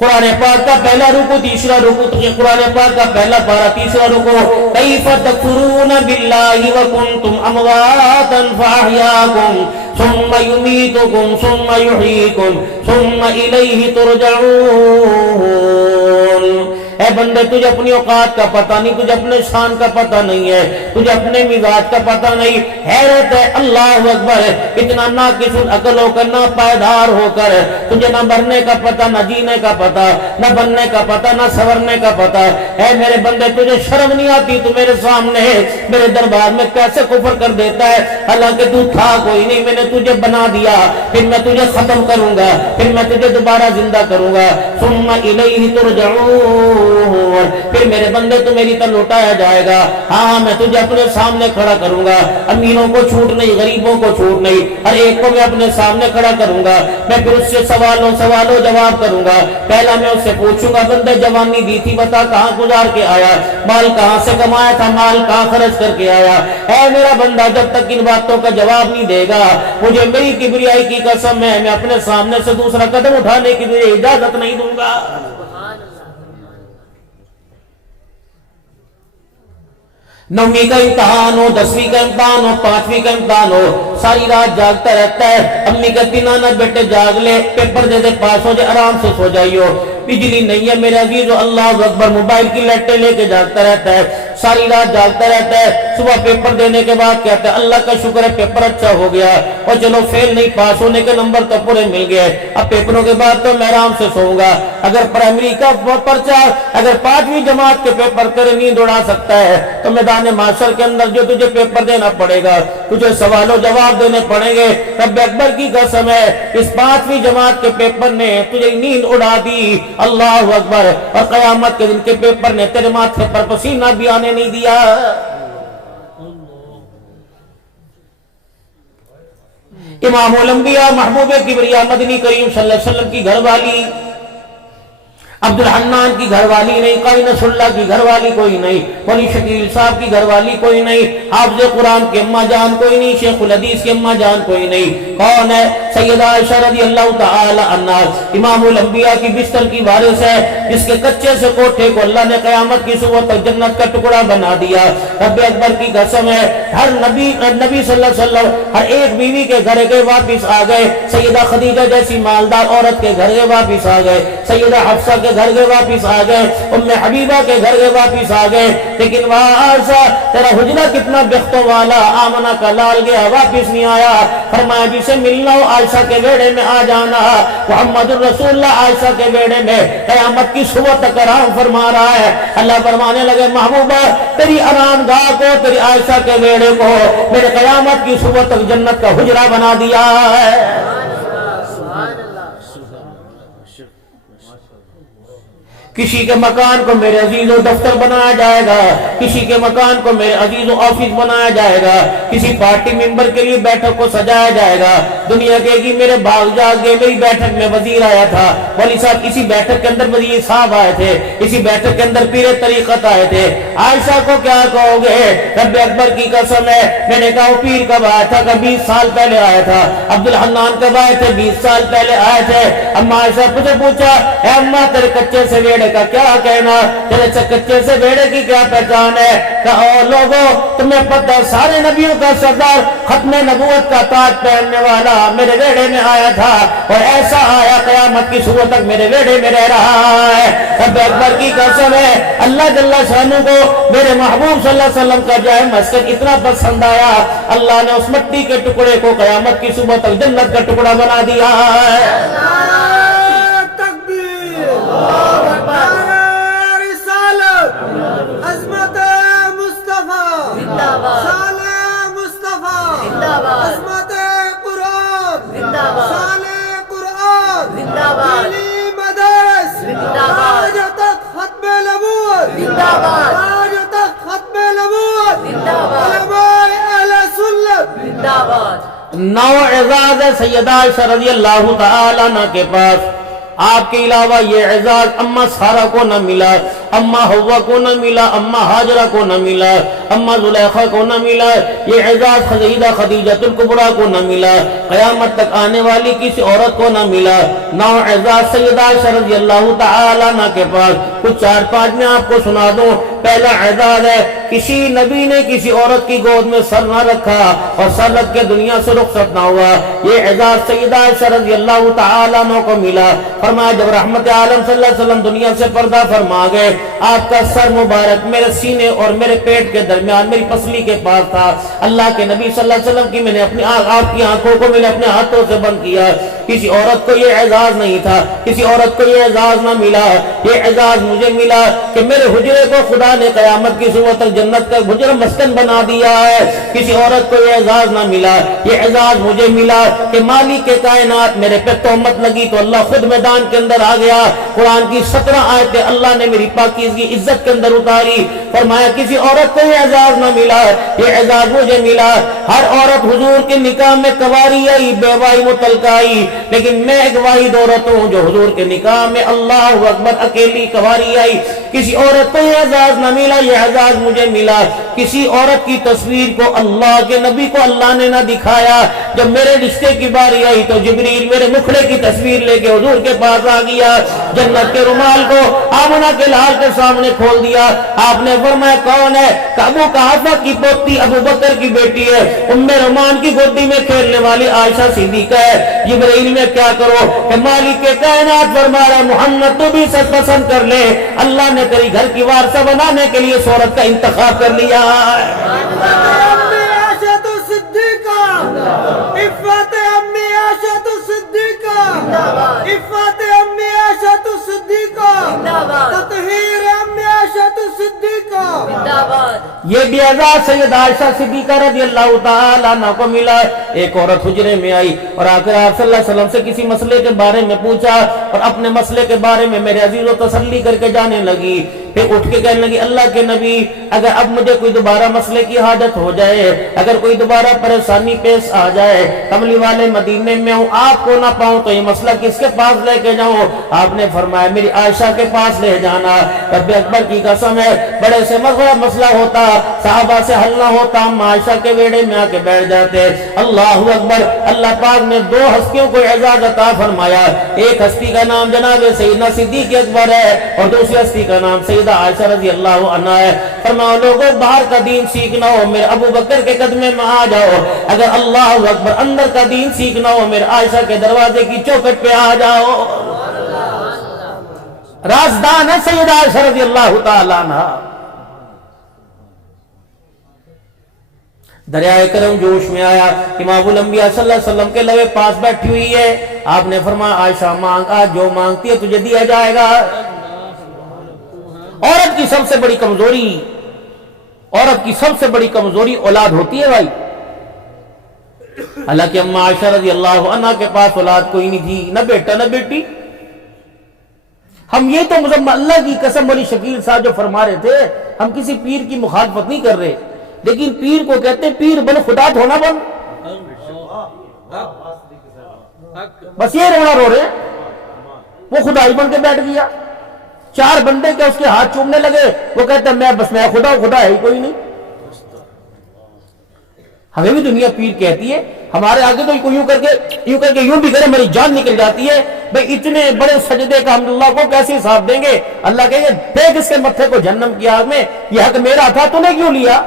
قرآن پاک کا پہلا رکوع تیسرا رکوع، قرآن پاک کا پہلا پارہ تیسرا رکوع، کیف تکفرون باللہ وکنتم امواتا فاحیاکم ثم یمیتکم ثم یحییکم ثم الیہ ترجعون۔ اے بندے تجھے اپنی اوقات کا پتہ نہیں، تجھے اپنے شان کا پتہ نہیں ہے، تجھے اپنے مزاج کا پتہ نہیں۔ حیرت ہے، اللہ اکبر، اتنا ناقص العقل ہو کر، نہ پائیدار ہو کر، تجھے نہ مرنے کا پتہ، نہ جینے کا پتہ، نہ بننے کا پتہ، نہ سورنے کا پتہ۔ اے میرے بندے تجھے شرم نہیں آتی؟ تو میرے سامنے میرے دربار میں کیسے کفر کر دیتا ہے؟ حالانکہ تو تھا کوئی نہیں، میں نے تجھے بنا دیا، پھر میں تجھے ختم کروں گا، پھر میں تجھے دوبارہ زندہ کروں گا۔ ثم الیہ ترجعون، پھر میرے بندے تو میری طرف لوٹایا جائے گا۔ ہاں میں تجھے اپنے سامنے کھڑا کروں گا، امیروں کو چھوٹ نہیں، غریبوں کو چھوٹ نہیں، ہر ایک کو میں اپنے سامنے کھڑا کروں گا۔ میں پھر اس سے سوالوں جواب کروں گا۔ پہلا میں اس سے پوچھوں گا، بندے جوانی دی تھی بتا کہاں گزار کے آیا، مال کہاں سے کمایا تھا، مال کہاں خرچ کر کے آیا؟ اے میرا بندہ جب تک ان باتوں کا جواب نہیں دے گا، مجھے میری کبریائی کی قسم ہے، میں اپنے سامنے سے دوسرا قدم اٹھانے کی تجھے اجازت نہیں دوں گا۔ نویں کا امتحان ہو، 10ویں کا امتحان ہو، 5ویں کا امتحان ہو، ساری رات جاگتا رہتا ہے۔ امی کہتی نانا بیٹے جاگ لے، پیپر دے دے، پاس ہو جائے، آرام سے سو جائیو۔ بجلی نہیں ہے میرے عزیز، اللہ اکبر، موبائل کی لائٹیں لے کے جاگتا رہتا ہے، ساری رات جاگتا رہتا ہے۔ صبح پیپر دینے کے بعد کہتا ہے اللہ کا شکر ہے پیپر اچھا ہو گیا، اور چلو فیل نہیں، پاس ہونے کے نمبر تو پورے مل گئے، اب پیپروں کے بعد تو میں آرام سے سوؤں گا۔ اگر پرائمری کا پرچہ، اگر 5ویں جماعت کے پیپر تیرے نیند اڑا سکتا ہے، تو میدان معاشر کے اندر جو تجھے پیپر دینا پڑے گا، تجھے سوال و جواب دینے پڑیں گے۔ رب اکبر کی قسم ہے، اس 5ویں جماعت کے پیپر نے تجھے نیند اڑا دی، اللہ اکبر، اور قیامت کے دن کے پیپر نے تیرے ماتھے پر پسینہ بھی آنے نہیں دیا۔ امام الانبیاء محبوب کبریا مدنی کریم صلی اللہ علیہ وسلم کی گھر والی عبد الحنان کی گھر والی نہیں، قاری نصر اللہ کی گھر والی کوئی نہیں، ولی شکیل صاحب کی گھر والی کوئی نہیں، حافظ قرآن کی اماں جان کوئی نہیں، شیخ الحدیث کی اماں جان کوئی نہیں۔ کون ہے؟ سیدہ عائشہ رضی اللہ تعالی عنہا، امام الانبیاء کی بستر کی وارث ہے، جس کے کچے سے کوٹھے کو اللہ نے قیامت کی صبح تک جنت کا ٹکڑا بنا دیا۔ رب اکبر کی قسم ہے، ہر نبی صلی اللہ علیہ وسلم ہر ایک بیوی کے گھر کے واپس آ گئے، سیدہ خدیجہ جیسی مالدار عورت کے گھر کے واپس آ گئے، سیدہ حفصہ کے گھر کے واپس آ گئے، ام حبیبہ کے گھر کے واپس آ گئے، لیکن وہاں عائشہ تیرا حجرہ کتنا بختوں والا، آمنہ کا لال گیا واپس نہیں آیا۔ فرمایا جسے ملنا ہو عائشہ کے بیڑے میں آ جانا، محمد الرسول اللہ عائشہ کے بیڑے میں قیامت کی صبح تک آرام فرما رہا ہے۔ اللہ فرمانے لگے محبوبہ تیری آرام گاہ کو، تیری عائشہ کے بیڑے کو میرے قیامت کی صبح تک جنت کا حجرہ بنا دیا ہے۔ کسی کے مکان کو میرے عزیز و دفتر بنایا جائے گا، کسی کے مکان کو میرے عزیز و آفس بنایا جائے گا، کسی پارٹی ممبر کے لیے بیٹھک کو سجایا جائے گا۔ دنیا کہے گی میرے بھاگ جاگ گئے، میری بیٹھک میں وزیر آیا تھا، ولی صاحب اسی بیٹھک کے اندر وزیر صاحب آئے تھے، اسی بیٹھک کے اندر پیر طریقت آئے تھے۔ عائشہ کو کیا کہو گے؟ رب اکبر کی قسم ہے، میں نے کہا وہ پیر کب آیا تھا؟ کہ 20 سال پہلے آیا تھا۔ عبد الحنان کب آئے تھے؟ 20 سال پہلے آئے تھے۔ اما عائشہ سے پوچھا اے اماں تیرے کچے سے بیڑے کا کیا کہنا، تیرے کچے سے بیڑے کی کیا پہچان ہے؟ کہا لوگوں تمہیں پتہ سارے نبیوں کا سردار، ختم نبوت کا تاج پہننے والا میرے بیڑے میں آیا تھا، اور ایسا آیا قیامت کی صبح تک میرے بیڑے میں رہ رہا ہے۔ رب اکبر کی قسم ہے، اللہ جل شانہ کو میرے محبوب صلی اللہ علیہ وسلم کا جائے مسجد اتنا پسند آیا، اللہ نے اس مٹی کے ٹکڑے کو قیامت کی صبح تک جنت کا ٹکڑا بنا دیا ہے۔ نو اعزاز سیدہ عائشہ رضی اللہ تعالیٰ عنہ کے پاس، آپ کے علاوہ یہ اعزاز اما سارہ کو نہ ملا۔ اما ہوا کو نہ ملا، اما ہاجرہ کو نہ ملا، اما زلیخا کو نہ ملا، یہ اعزاز سیدہ خدیجہ الکبریٰ کو نہ ملا، قیامت تک آنے والی کسی عورت کو نہ ملا، نہ اعزاز سیدہ عائشہ رضی اللہ تعالی عنہ کے پاس۔ کچھ 4-5 میں آپ کو سنا دوں۔ پہلا اعزاز ہے کسی نبی نے کسی عورت کی گود میں سر نہ رکھا اور سر رکھ کے دنیا سے رخصت نہ ہوا، یہ اعزاز سیدہ عائشہ رضی اللہ تعالی عنہ کو ملا۔ فرمایا جب رحمت عالم صلی اللہ علیہ وسلم دنیا سے پردہ فرما گئے، آپ کا سر مبارک میرے سینے اور میرے پیٹ کے درمیان میری پسلی کے پاس تھا۔ اللہ کے نبی صلی اللہ علیہ وسلم کی میں نے اپنی آپ کی آنکھوں کو میں نے اپنے ہاتھوں سے بند کیا۔ کسی عورت کو یہ اعزاز نہیں تھا، کسی عورت کو یہ اعزاز نہ ملا۔ یہ اعزاز مجھے ملا کہ میرے حجرے کو خدا نے قیامت کی صبح تک جنت کا حجرہ مسکن بنا دیا ہے۔ کسی عورت کو یہ اعزاز نہ ملا۔ یہ اعزاز مجھے ملا کہ مالک کے کائنات میرے پہ تہمت لگی تو اللہ خود میدان کے اندر آ گیا۔ قرآن کی 17 آیتیں اللہ نے میری پاکیزگی عزت کے اندر اتاری۔ فرمایا کسی عورت کو یہ اعزاز نہ ملا، یہ اعزاز مجھے ملا۔ ہر عورت حضور کے نکاح میں کنواری آئی، بیوائی متعلقہ آئی، لیکن میں ایک واحد عورت ہوں جو حضور کے نکاح میں اللہ اکبر اکیلی کنواری آئی۔ کسی عورت کو یہ اعزاز نہ ملا، یہ اعزاز مجھے ملا۔ کسی عورت کی تصویر کو اللہ کے نبی کو اللہ نے نہ دکھایا۔ جب میرے رشتے کی باری آئی تو جبریل میرے مکھڑے کی تصویر لے کے حضور کے پاس آ گیا۔ جنت کے رومال کو آمنہ کے لال کے سامنے کھول دیا۔ آپ نے فرمایا کون ہے؟ کہ ابو قحافہ کی پوتی ابو بکر کی بیٹی ہے، ام رومان کی گودی میں کھیلنے والی عائشہ صدیقہ ہے۔ جبریل میں کیا کرو کہ مالک کے کائنات فرما رہا ہے محمد تو بھی سچ پسند کر لے، اللہ نے تیری گھر کی وارثہ بنانے کے لیے اس عورت کا انتخاب کر لیا ہے۔ عفت امی عائشہ صدیقہ، عفت امی عائشہ صدیقہ، تطہیر امی عائشہ صدیقہ۔ یہ بھی اعزاز سیدہ عائشہ صدیقہ رضی اللہ تعالی عنہ کو ملا۔ ایک عورت حجرے میں آئی اور آ کر آپ صلی اللہ علیہ وسلم سے کسی مسئلے کے بارے میں پوچھا اور اپنے مسئلے کے بارے میں میرے عزیز و تسلی کر کے جانے لگی۔ پھر اٹھ کے کہنے لگی اللہ کے نبی اگر اب مجھے کوئی دوبارہ مسئلے کی حاجت ہو جائے، اگر کوئی دوبارہ پریشانی پیش آ جائے، کملی والے مدینے میں ہوں آپ کو نہ پاؤں تو یہ مسئلہ کس کے پاس لے کے جاؤں؟ آپ نے فرمایا میری عائشہ کے پاس لے جانا۔ رب اکبر کی قسم ہے بڑے سے مسئلہ ہوتا صحابہ سے حل نہ ہوتا، ہم عائشہ کے ویڑے میں آ کے بیٹھ جاتے۔ اللہ اکبر۔ اللہ پاک نے 2 ہستیوں کو اعزاز عطا فرمایا۔ ایک ہستی کا نام جناب سیدنا صدیق اکبر ہے اور دوسری ہستی کا نام سیدہ عائشہ رضی اللہ عنہ ہے۔ فرمایا لوگوں باہر کا دین سیکھنا ہو میرے ابو بکر کے قدمے میں آ جاؤ، اگر اللہ اکبر اندر کا دین سیکھنا ہو میرے عائشہ کے دروازے کی چوکھٹ پہ آ جاؤ۔ رازدان ہے سیدہ عائشہ رضی اللہ تعالی عنہ۔ دریائے کرم جوش میں آیا، امام الانبیاء صلی اللہ علیہ وسلم کے لوے پاس بیٹھی ہوئی ہے۔ آپ نے فرمایا عائشہ مانگ، آج جو مانگتی ہے تجھے دیا جائے گا۔ عورت کی سب سے بڑی کمزوری اولاد ہوتی ہے بھائی۔ حالانکہ اما عائشہ رضی اللہ عنہ کے پاس اولاد کوئی نہیں تھی، نہ بیٹا نہ بیٹی۔ ہم یہ تو اللہ کی قسم والی شکیل صاحب جو فرما رہے تھے، ہم کسی پیر کی مخالفت نہیں کر رہے، لیکن پیر کو کہتے ہیں پیر بن خدا دھونا بن، بس یہ رونا رو رہے وہ خدائی بن کے بیٹھ گیا۔ 4 بندے کے اس کے ہاتھ چومنے لگے، وہ کہتے ہیں میں خدا ہوں، خدا ہے ہی کوئی نہیں۔ ہمیں بھی دنیا پیر کہتی ہے، ہمارے آگے تو یوں کر کے یوں بھی کرے میری جان نکل جاتی ہے۔ بھئی اتنے بڑے سجدے کا ہم اللہ کو کیسے حساب دیں گے؟ اللہ کہیں گے دیکھ اس کے متھے کو جہنم کی آگ میں، یہ حق میرا تھا تو نے کیوں لیا؟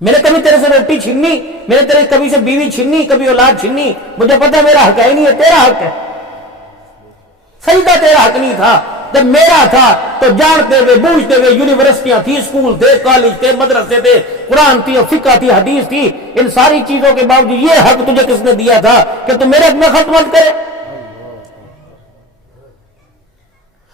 میں نے کبھی تیرے سے روٹی چھینی، میں نے تیرے کبھی سے بیوی چھینی، کبھی اولاد چھینی، مجھے پتہ ہے میرا حق ہے ہی نہیں ہے، تیرا حق ہے۔ سجدہ تیرا حق نہیں تھا، جب میرا تھا تو جانتے ہوئے بوجھتے ہوئے یونیورسٹیاں تھی، اسکول تھے، کالج تھے، مدرسے تھے، قرآن تھی، فقہ تھی، حدیث تھی، ان ساری چیزوں کے باوجود یہ حق تجھے کس نے دیا تھا کہ تم میرے حق میں خط مت کرے؟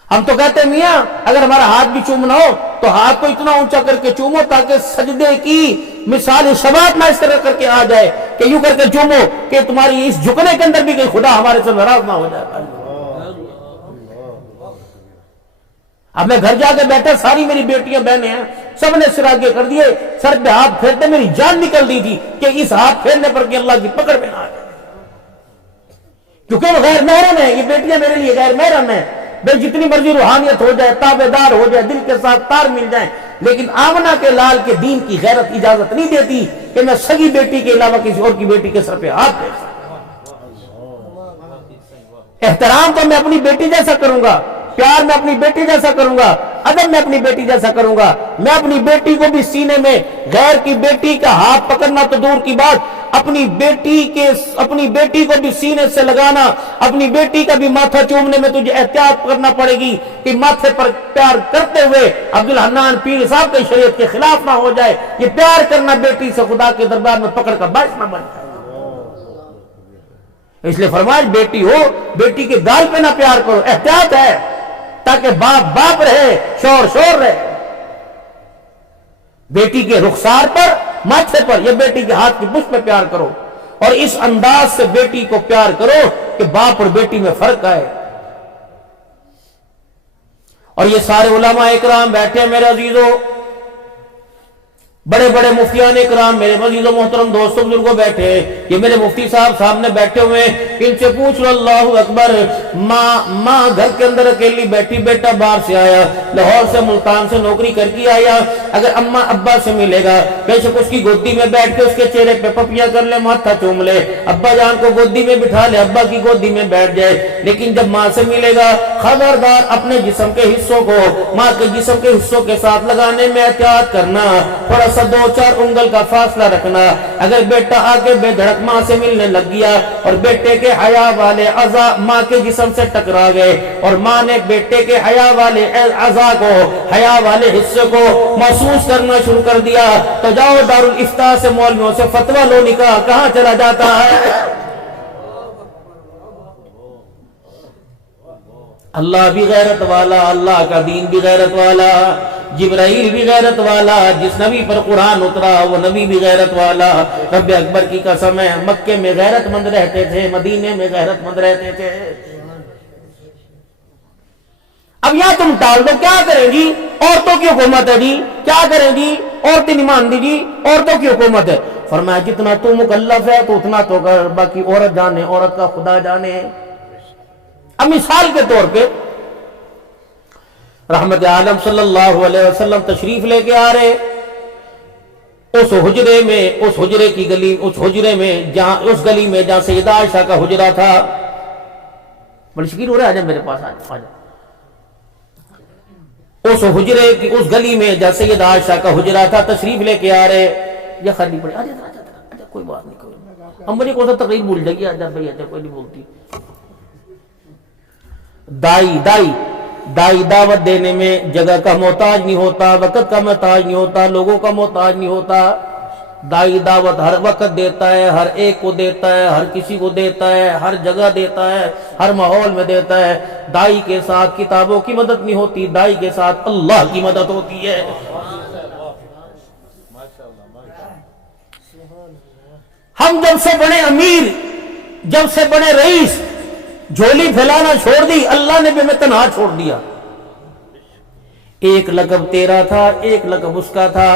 ہم تو کہتے ہیں میاں اگر ہمارا ہاتھ بھی چومنا ہو تو ہاتھ کو اتنا اونچا کر کے چومو تاکہ سجدے کی مثال شباب میں اس طرح کر کے آ جائے کہ یوں کر کے چومو کہ تمہاری اس جھکنے کے اندر بھی کہ خدا ہمارے سے ناراض نہ ہو جائے۔ اب میں گھر جا کے بیٹھا، ساری میری بیٹیاں بہنیں ہیں، سب نے سر آگے کر دیے، سر پہ ہاتھ پھیرتے میری جان نکل دی تھی کہ اس ہاتھ پھیرنے پر کہ اللہ کی پکڑ میں نہ آ جائے، کیونکہ وہ غیر محرم ہے، یہ بیٹیاں میرے لیے غیر محرم ہیں۔ بے جتنی مرضی روحانیت ہو جائے، تابع دار ہو جائے، دل کے ساتھ تار مل جائیں، لیکن آمنہ کے لال کے دین کی غیرت اجازت نہیں دیتی کہ میں سگی بیٹی کے علاوہ کسی اور کی بیٹی کے سر پہ ہاتھ دے سکتا۔ احترام تو میں اپنی بیٹی جیسا کروں گا، پیار میں اپنی بیٹی جیسا کروں گا، ادب میں اپنی بیٹی جیسا کروں گا۔ میں اپنی بیٹی کو بھی سینے میں، غیر کی بیٹی کا ہاتھ پکڑنا تو دور کی بات، اپنی بیٹی کو بھی سینے سے لگانا، اپنی بیٹی کا بھی ماتھا چومنے میں تجھے احتیاط کرنا پڑے گی کہ ماتھے پر پیار کرتے ہوئے عبدالحنان پیر صاحب کے شریعت کے خلاف نہ ہو جائے۔ یہ پیار کرنا بیٹی سے خدا کے دربار میں پکڑ کا باعث نہ بن جائے۔ اس لیے فرمایا بیٹی ہو، بیٹی کے گال پہ نہ پیار کرو، احتیاط ہے، تاکہ باپ باپ رہے، شور شور رہے۔ بیٹی کے رخسار پر، ماتھے پر یا بیٹی کے ہاتھ کی پشت پہ پیار کرو، اور اس انداز سے بیٹی کو پیار کرو کہ باپ اور بیٹی میں فرق آئے۔ اور یہ سارے علماء اکرام بیٹھے ہیں میرے عزیزوں، بڑے بڑے مفتیان اکرام، میرے عزیز و محترم دوستوں بزرگوں بیٹھے ہیں، یہ میرے مفتی صاحب سامنے بیٹھے ہوئے ہیں، ان سے پوچھ لو اللہ اکبر، ماں گھر کے اندر اکیلی بیٹھی، بیٹا باہر سے آیا، لاہور سے ملتان سے نوکری کر کے آیا، اگر اماں ابا سے ملے گا، بے شک اس کی گودی میں بیٹھ کے اس کے چہرے پہ پپیاں کر لے، ماتھا چوم لے، ابا جان کو گودی میں بٹھا لے، ابا کی گودی میں بیٹھ جائے، لیکن جب ماں سے ملے گا خبردار اپنے جسم کے حصوں کو ماں کے جسم کے حصوں کے ساتھ لگانے میں احتیاط کرنا، تھوڑا 2-4 انگل کا فاصلہ رکھنا۔ اگر بیٹا آگے بے دھڑک ماں سے ملنے لگ گیا اور بیٹے کے حیا والے اعضاء ماں کے جسم سے ٹکرا گئے اور ماں نے بیٹے کے حیا والے اعضاء کو، حیا والے حصے کو محسوس کرنا شروع کر دیا تو جاؤ دارالافتاء سے مولویوں سے فتویٰ لو، نکاح کہاں چلا جاتا ہے۔ اللہ بھی غیرت والا، اللہ کا دین بھی غیرت والا، جبرائیل بھی غیرت والا، جس نبی پر قرآن اترا وہ نبی بھی غیرت والا۔ رب اکبر کی قسم ہے، مکے میں غیرت مند رہتے تھے، مدینے میں غیرت مند رہتے تھے۔ اب یہاں تم ٹال دو، کیا کریں جی، عورتوں کی حکومت ہے جی، کیا کریں جی، عورتیں نہیں مان دی جی، عورتوں کی حکومت ہے۔ فرمایا جتنا تو مکلف ہے تو اتنا تو کر، باقی عورت جانے، عورت کا خدا جانے۔ اب مثال کے طور پہ رحمت عالم صلی اللہ علیہ وسلم تشریف لے کے آ رہے اس حجرے میں، اس حجرے کی گلی، اس حجرے میں جہاں، اس گلی میں جہاں سیدہ عائشہ کا حجرہ تھا۔ بڑی شکیر ہو رہا ہے، آجا میرے پاس آجا۔ اس حجرے کی، اس گلی میں جہاں سیدہ عائشہ کا حجرہ تھا، تشریف لے کے آ رہے، یہ خالی پڑے، آجا آجا آجا، کوئی بات نہیں، کوئی ہم مجھے کون سا تقریر بھول جائے گی، آجا بھائی آجا، کوئی نہیں بولتی۔ دائی دعوت دینے میں جگہ کا محتاج نہیں ہوتا، وقت کا محتاج نہیں ہوتا، لوگوں کا محتاج نہیں ہوتا۔ دائی دعوت ہر وقت دیتا ہے، ہر ایک کو دیتا ہے، ہر کسی کو دیتا ہے، ہر جگہ دیتا ہے، ہر ماحول میں دیتا ہے۔ دائی کے ساتھ کتابوں کی مدد نہیں ہوتی، دائی کے ساتھ اللہ کی مدد ہوتی ہے۔ ہم جب سے بڑے امیر، جب سے بڑے رئیس، جھولی پھیلانا چھوڑ دی، اللہ نے بھی ہمیں تنہا چھوڑ دیا۔ ایک لقب تیرا تھا، ایک لقب اس کا تھا،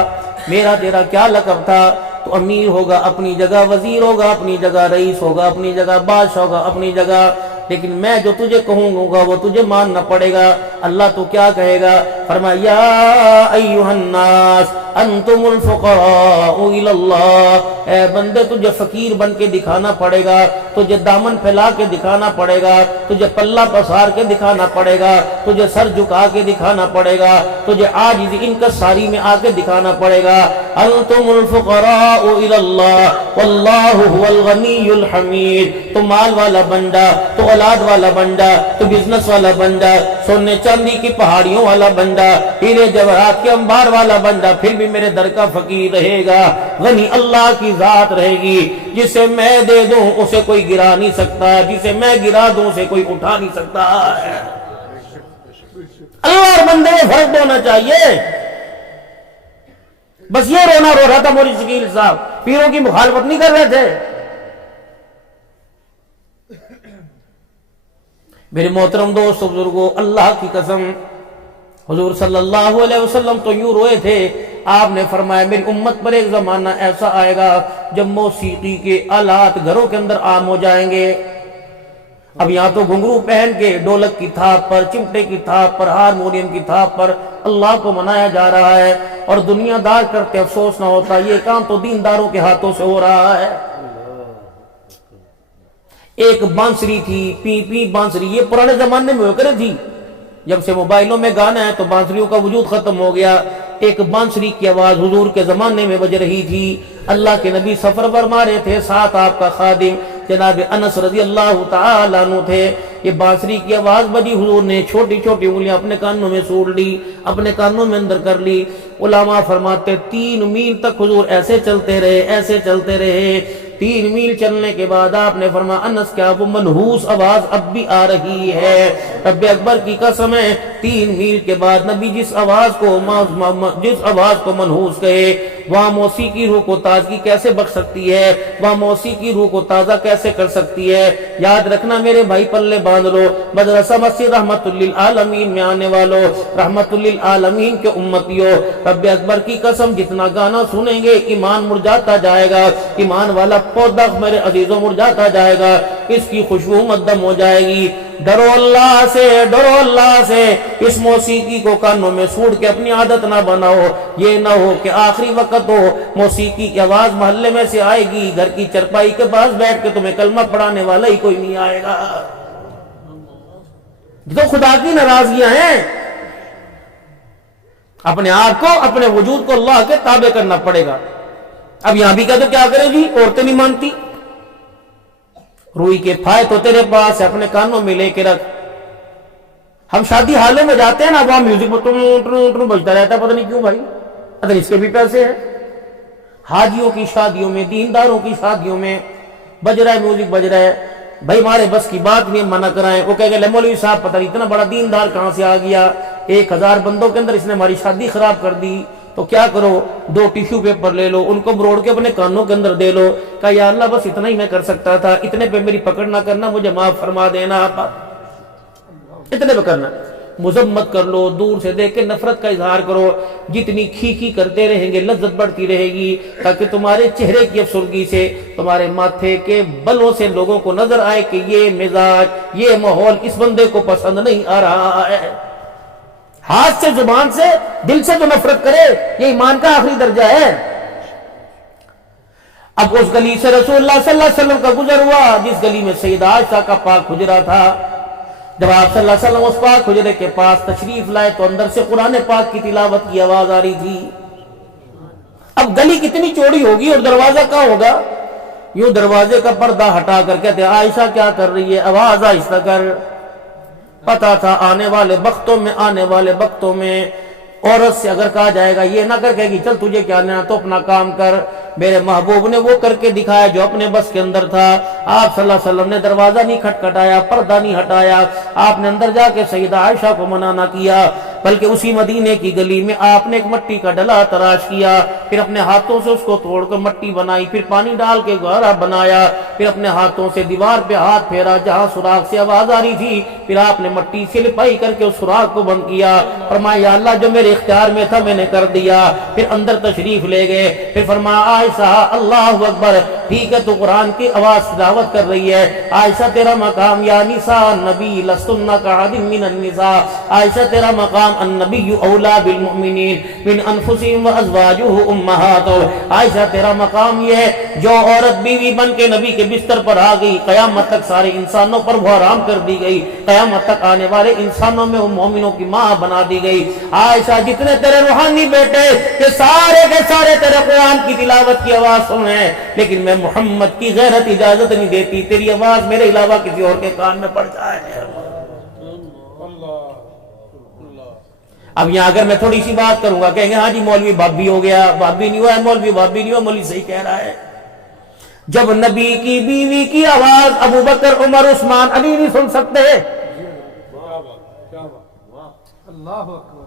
میرا تیرا کیا لقب تھا؟ تو امیر ہوگا اپنی جگہ، وزیر ہوگا اپنی جگہ، رئیس ہوگا اپنی جگہ، بادشاہ ہوگا اپنی جگہ، لیکن میں جو تجھے کہوں گا وہ تجھے ماننا پڑے گا۔ اللہ تو کیا کہے گا؟ فرمایا یا ایھا الناس انتم الفقراء الی اللہ، اے بندے تجھے فقیر بن کے دکھانا پڑے گا، تجھے دامن پھیلا کے دکھانا پڑے گا، تجھے پلہ پسار کے دکھانا پڑے گا، تجھے سر جھکا کے دکھانا پڑے گا، تجھے عاجز انکساری میں آ کے دکھانا پڑے گا۔ انتم الفقراء الی اللہ واللہ هو الغنی الحمید۔ تو مال والا بندہ، تو اولاد والا بندہ، تو بزنس والا بندہ، سونے چاندی کی پہاڑیوں والا بندہ، ہیرے جواہرات کے انبار والا بندہ، پھر بھی میرے در کا فقیر رہے گا۔ غنی اللہ کی ذات رہے گی، جسے میں دے دوں اسے کوئی گرا نہیں سکتا، جسے میں گرا دوں اسے کوئی اٹھا نہیں سکتا۔ اللہ اور بندے میں فرق ہونا چاہیے۔ بس یہ رونا رو رہا تھا مولوی شکیل صاحب، پیروں کی مخالفت نہیں کر رہے تھے۔ میرے محترم دوست بزرگوں، اللہ کی قسم، حضور صلی اللہ علیہ وسلم تو یوں روئے تھے۔ آپ نے فرمایا میری امت پر ایک زمانہ ایسا آئے گا جب موسیقی کے آلات گھروں کے اندر عام ہو جائیں گے، اب یہاں تو گھنگرو پہن کے ڈھولک کی تھاپ پر، چمٹے کی تھاپ پر، ہارمونیم کی تھاپ پر اللہ کو منایا جا رہا ہے، اور دنیا دار کرتے افسوس نہ ہوتا یہ کام تو دینداروں کے ہاتھوں سے ہو رہا ہے۔ ایک بانسری تھی، پی پی بانسری، یہ پرانے زمانے میں ہو کر تھی، جب سے موبائلوں میں گانا ہے تو بانسریوں کا وجود ختم ہو گیا۔ ایک بانسری کی آواز حضور کے زمانے میں بج رہی تھی، اللہ کے نبی سفر پر مارے تھے، ساتھ آپ کا خادم جناب انس رضی اللہ تعالیٰ عنہ تھے۔ یہ بانسری کی آواز بجی، حضور نے چھوٹی چھوٹی انگلیاں اپنے کانوں میں سوڑ لی، اپنے کانوں میں اندر کر لی۔ علماء فرماتے 3 میل تک حضور ایسے چلتے رہے، ایسے چلتے رہے۔ 3 میل چلنے کے بعد آپ نے فرمایا انس کیا وہ منحوس آواز اب بھی آ رہی ہے؟ رب اکبر کی قسم ہے 3 میل کے بعد نبی جس آواز کو منحوس کہے، وہاں موسیقی روح کو تازگی کیسے بخش سکتی ہے، وہاں موسیقی روح کو تازہ کیسے کر سکتی ہے؟ یاد رکھنا میرے بھائی، پلے باندھ لو، مدرسہ مسجد رحمت للعالمین میں آنے والوں، رحمت للعالمین کے امتیوں، رب اکبر کی قسم جتنا گانا سنیں گے ایمان مرجاتا جائے گا، ایمان والا پودا میرے عزیزوں مرجاتا جائے گا، اس کی خوشبو مدم ہو جائے گی۔ ڈرو اللہ سے، ڈرو اللہ سے، اس موسیقی کو کانوں میں سوڑ کے اپنی عادت نہ بناؤ، یہ نہ ہو کہ آخری وقت ہو موسیقی کی آواز محلے میں سے آئے گی، گھر کی چرپائی کے پاس بیٹھ کے تمہیں کلمہ پڑھانے والا ہی کوئی نہیں آئے گا۔ جو خدا کی ناراضگیاں ہیں، اپنے آپ کو، اپنے وجود کو اللہ کے تابع کرنا پڑے گا۔ اب یہاں بھی کہتے کیا کریں جی، عورتیں نہیں مانتی، روئی کے پھائے تو تیرے پاس ہے، اپنے کانوں میں لے کے رکھ۔ ہم شادی حالے میں جاتے ہیں نا، وہاں میوزک بجتا رہتا ہے، پتہ نہیں کیوں بھائی، اگر اس کے بھی پیسے ہیں۔ حاجیوں کی شادیوں میں، دینداروں کی شادیوں میں بج رہا ہے میوزک، بج رہا ہے، بھائی ہمارے بس کی بات نہیں، منع کرائیں۔ وہ کہہ گئے مولوی صاحب پتہ نہیں اتنا بڑا دیندار کہاں سے آ گیا، 1000 بندوں کے اندر اس نے ہماری شادی خراب کر دی، تو کیا کرو، 2 ٹیشو پیپر لے لو، ان کو مروڑ کے اپنے کانوں کے اندر دے لو، کہا یا اللہ بس اتنا ہی میں کر سکتا تھا، اتنے پہ میری پکڑ نہ کرنا، مجھے معاف فرما دینا، اتنے پہ کرنا۔ مذمت کر لو، دور سے دیکھ کے نفرت کا اظہار کرو، جتنی کھی کرتے رہیں گے لذت بڑھتی رہے گی، تاکہ تمہارے چہرے کی افسردگی سے، تمہارے ماتھے کے بلوں سے لوگوں کو نظر آئے کہ یہ مزاج، یہ ماحول اس بندے کو پسند نہیں آ رہا ہے۔ ہاتھ سے، زبان سے، دل سے جو نفرت کرے یہ ایمان کا آخری درجہ ہے۔ اب اس گلی سے رسول اللہ صلی اللہ علیہ وسلم کا گزر ہوا جس گلی میں سیدہ عائشہ کا پاک حجرہ تھا۔ جب آپ صلی اللہ علیہ وسلم اس پاک حجرے کے پاس تشریف لائے تو اندر سے قرآن پاک کی تلاوت کی آواز آ رہی تھی۔ اب گلی کتنی چوڑی ہوگی اور دروازہ کہاں ہوگا؟ یوں دروازے کا پردہ ہٹا کر کہتے عائشہ کیا کر رہی ہے، آواز آہستہ کر۔ پتا تھا آنے والے وقتوں میں عورت سے اگر کہا جائے گا یہ نہ کر کہے گی چل تجھے کیا لینا، تو اپنا کام کر۔ میرے محبوب نے وہ کر کے دکھایا جو اپنے بس کے اندر تھا۔ آپ صلی اللہ علیہ وسلم نے دروازہ نہیں کھٹکھٹایا، پردہ نہیں ہٹایا، آپ نے اندر جا کے سیدہ عائشہ کو منع نہ کیا، بلکہ اسی مدینے کی گلی میں آپ نے ایک مٹی کا ڈلا تراش کیا، پھر اپنے ہاتھوں سے اس کو توڑ کر مٹی بنائی، پھر پانی ڈال کے گہرا بنایا، پھر اپنے ہاتھوں سے دیوار پہ ہاتھ پھیرا جہاں سوراخ سے آواز آ رہی تھی، پھر آپ نے مٹی سے لپائی کر کے اس سوراخ کو بند کیا۔ فرمایا یا اللہ جو میرے اختیار میں تھا میں نے کر دیا۔ پھر اندر تشریف لے گئے، پھر فرمایا عائشہ اللہ اکبر، ٹھیک ہے تو قرآن کی آواز تلاوت کر رہی ہے، عائشہ تیرا مقام یا نساء النبی لستن کاحد من النساء، عائشہ تیرا مقام النبی اولا بالمؤمنین من انفسهم وازواجه امہاتهم، عائشہ تیرا مقام یہ ہے جو عورت بیوی بن کے نبی کے بستر پر آ گئی قیامت تک سارے انسانوں پر وہ حرام کر دی گئی، قیامت تک آنے والے انسانوں میں وہ مومنوں کی ماں بنا دی گئی۔ عائشہ جتنے تیرے روحانی بیٹے کہ سارے کے سارے تیرے قرآن کی تلاوت کی آواز سنیں، لیکن میں محمد کی غیرت اجازت نہیں دیتی تیری آواز میرے علاوہ کسی اور کے کان میں پڑ جائے۔ اب یہاں اگر میں تھوڑی سی بات کروں گا کہیں گے ہاں جی مولوی بابی ہو گیا، بابی نہیں ہوا ہے، مولوی بابی نہیں ہوا، مولوی صحیح کہہ رہا ہے۔ جب نبی کی بیوی کی آواز ابو بکر عمر عثمان علی نہیں سن سکتے،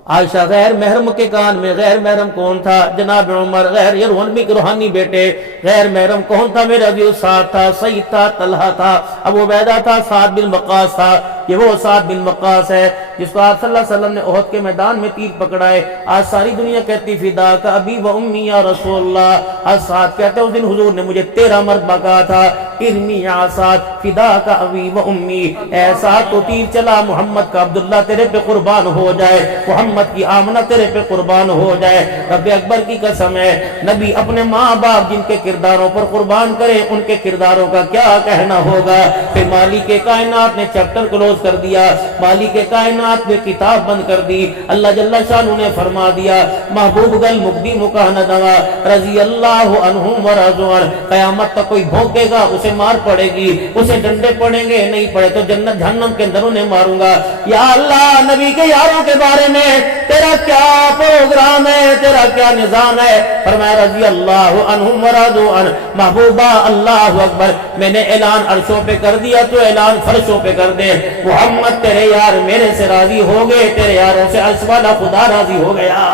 عائشہ غیر محرم کے کان میں، غیر محرم کون تھا؟ جناب عمر، غیر یہ روحانی بیٹے، غیر محرم کون تھا؟ میرا عزیز سعد تھا، سعید تھا، طلحہ تھا، ابو عبیدہ تھا، سعد بن وقاص تھا، یہ وہ سعد بن وقاص ہے جس کو آپ صلی اللہ علیہ وسلم نے احد کے میدان میں تیر پکڑائے. آج ساری دنیا کہتی فدا کا ابی و امی یا رسول اللہ. آج سعد کہتے ہیں اس دن حضور نے مجھے 13 مرتبہ کہا تھا ارمی یا سعد فدا کا ابی و امی. اے سعد تو تیر چلا محمد کا عبداللہ تیرے پہ قربان ہو جائے, محمد کی آمنہ تیرے پہ قربان ہو جائے. رب اکبر کی قسم ہے نبی اپنے ماں باپ جن کے کرداروں پر قربان کرے ان کے کرداروں کا کیا کہنا ہوگا. پھر مالک کائنات نے چیپٹر کلوز کر دیا, مالک کائنات نے کتاب بند کر دی. اللہ جل شانہ نے فرما دیا محبوب گل مقدی مکاندوا رضی اللہ عنہم ورضوان. قیامت تک کوئی بھونکے گا اسے مار پڑے گی, اسے ڈنڈے پڑیں گے, نہیں پڑے تو جنت جہنم کے اندر انہیں ماروں گا. یا اللہ نبی کے یاروں کے بارے میں تیرا کیا پروگرام ہے, تیرا کیا نظام ہے. فرمایا رضی اللہ عنہم ورضوان. محبوبہ اللہ اکبر, میں نے اعلان عرشوں پہ کر دیا تو اعلان فرشوں پہ کر دے. محمد تیرے یار میرے سے راضی ہو گئے, تیرے یاروں سے عرش والا خدا راضی ہو گیا.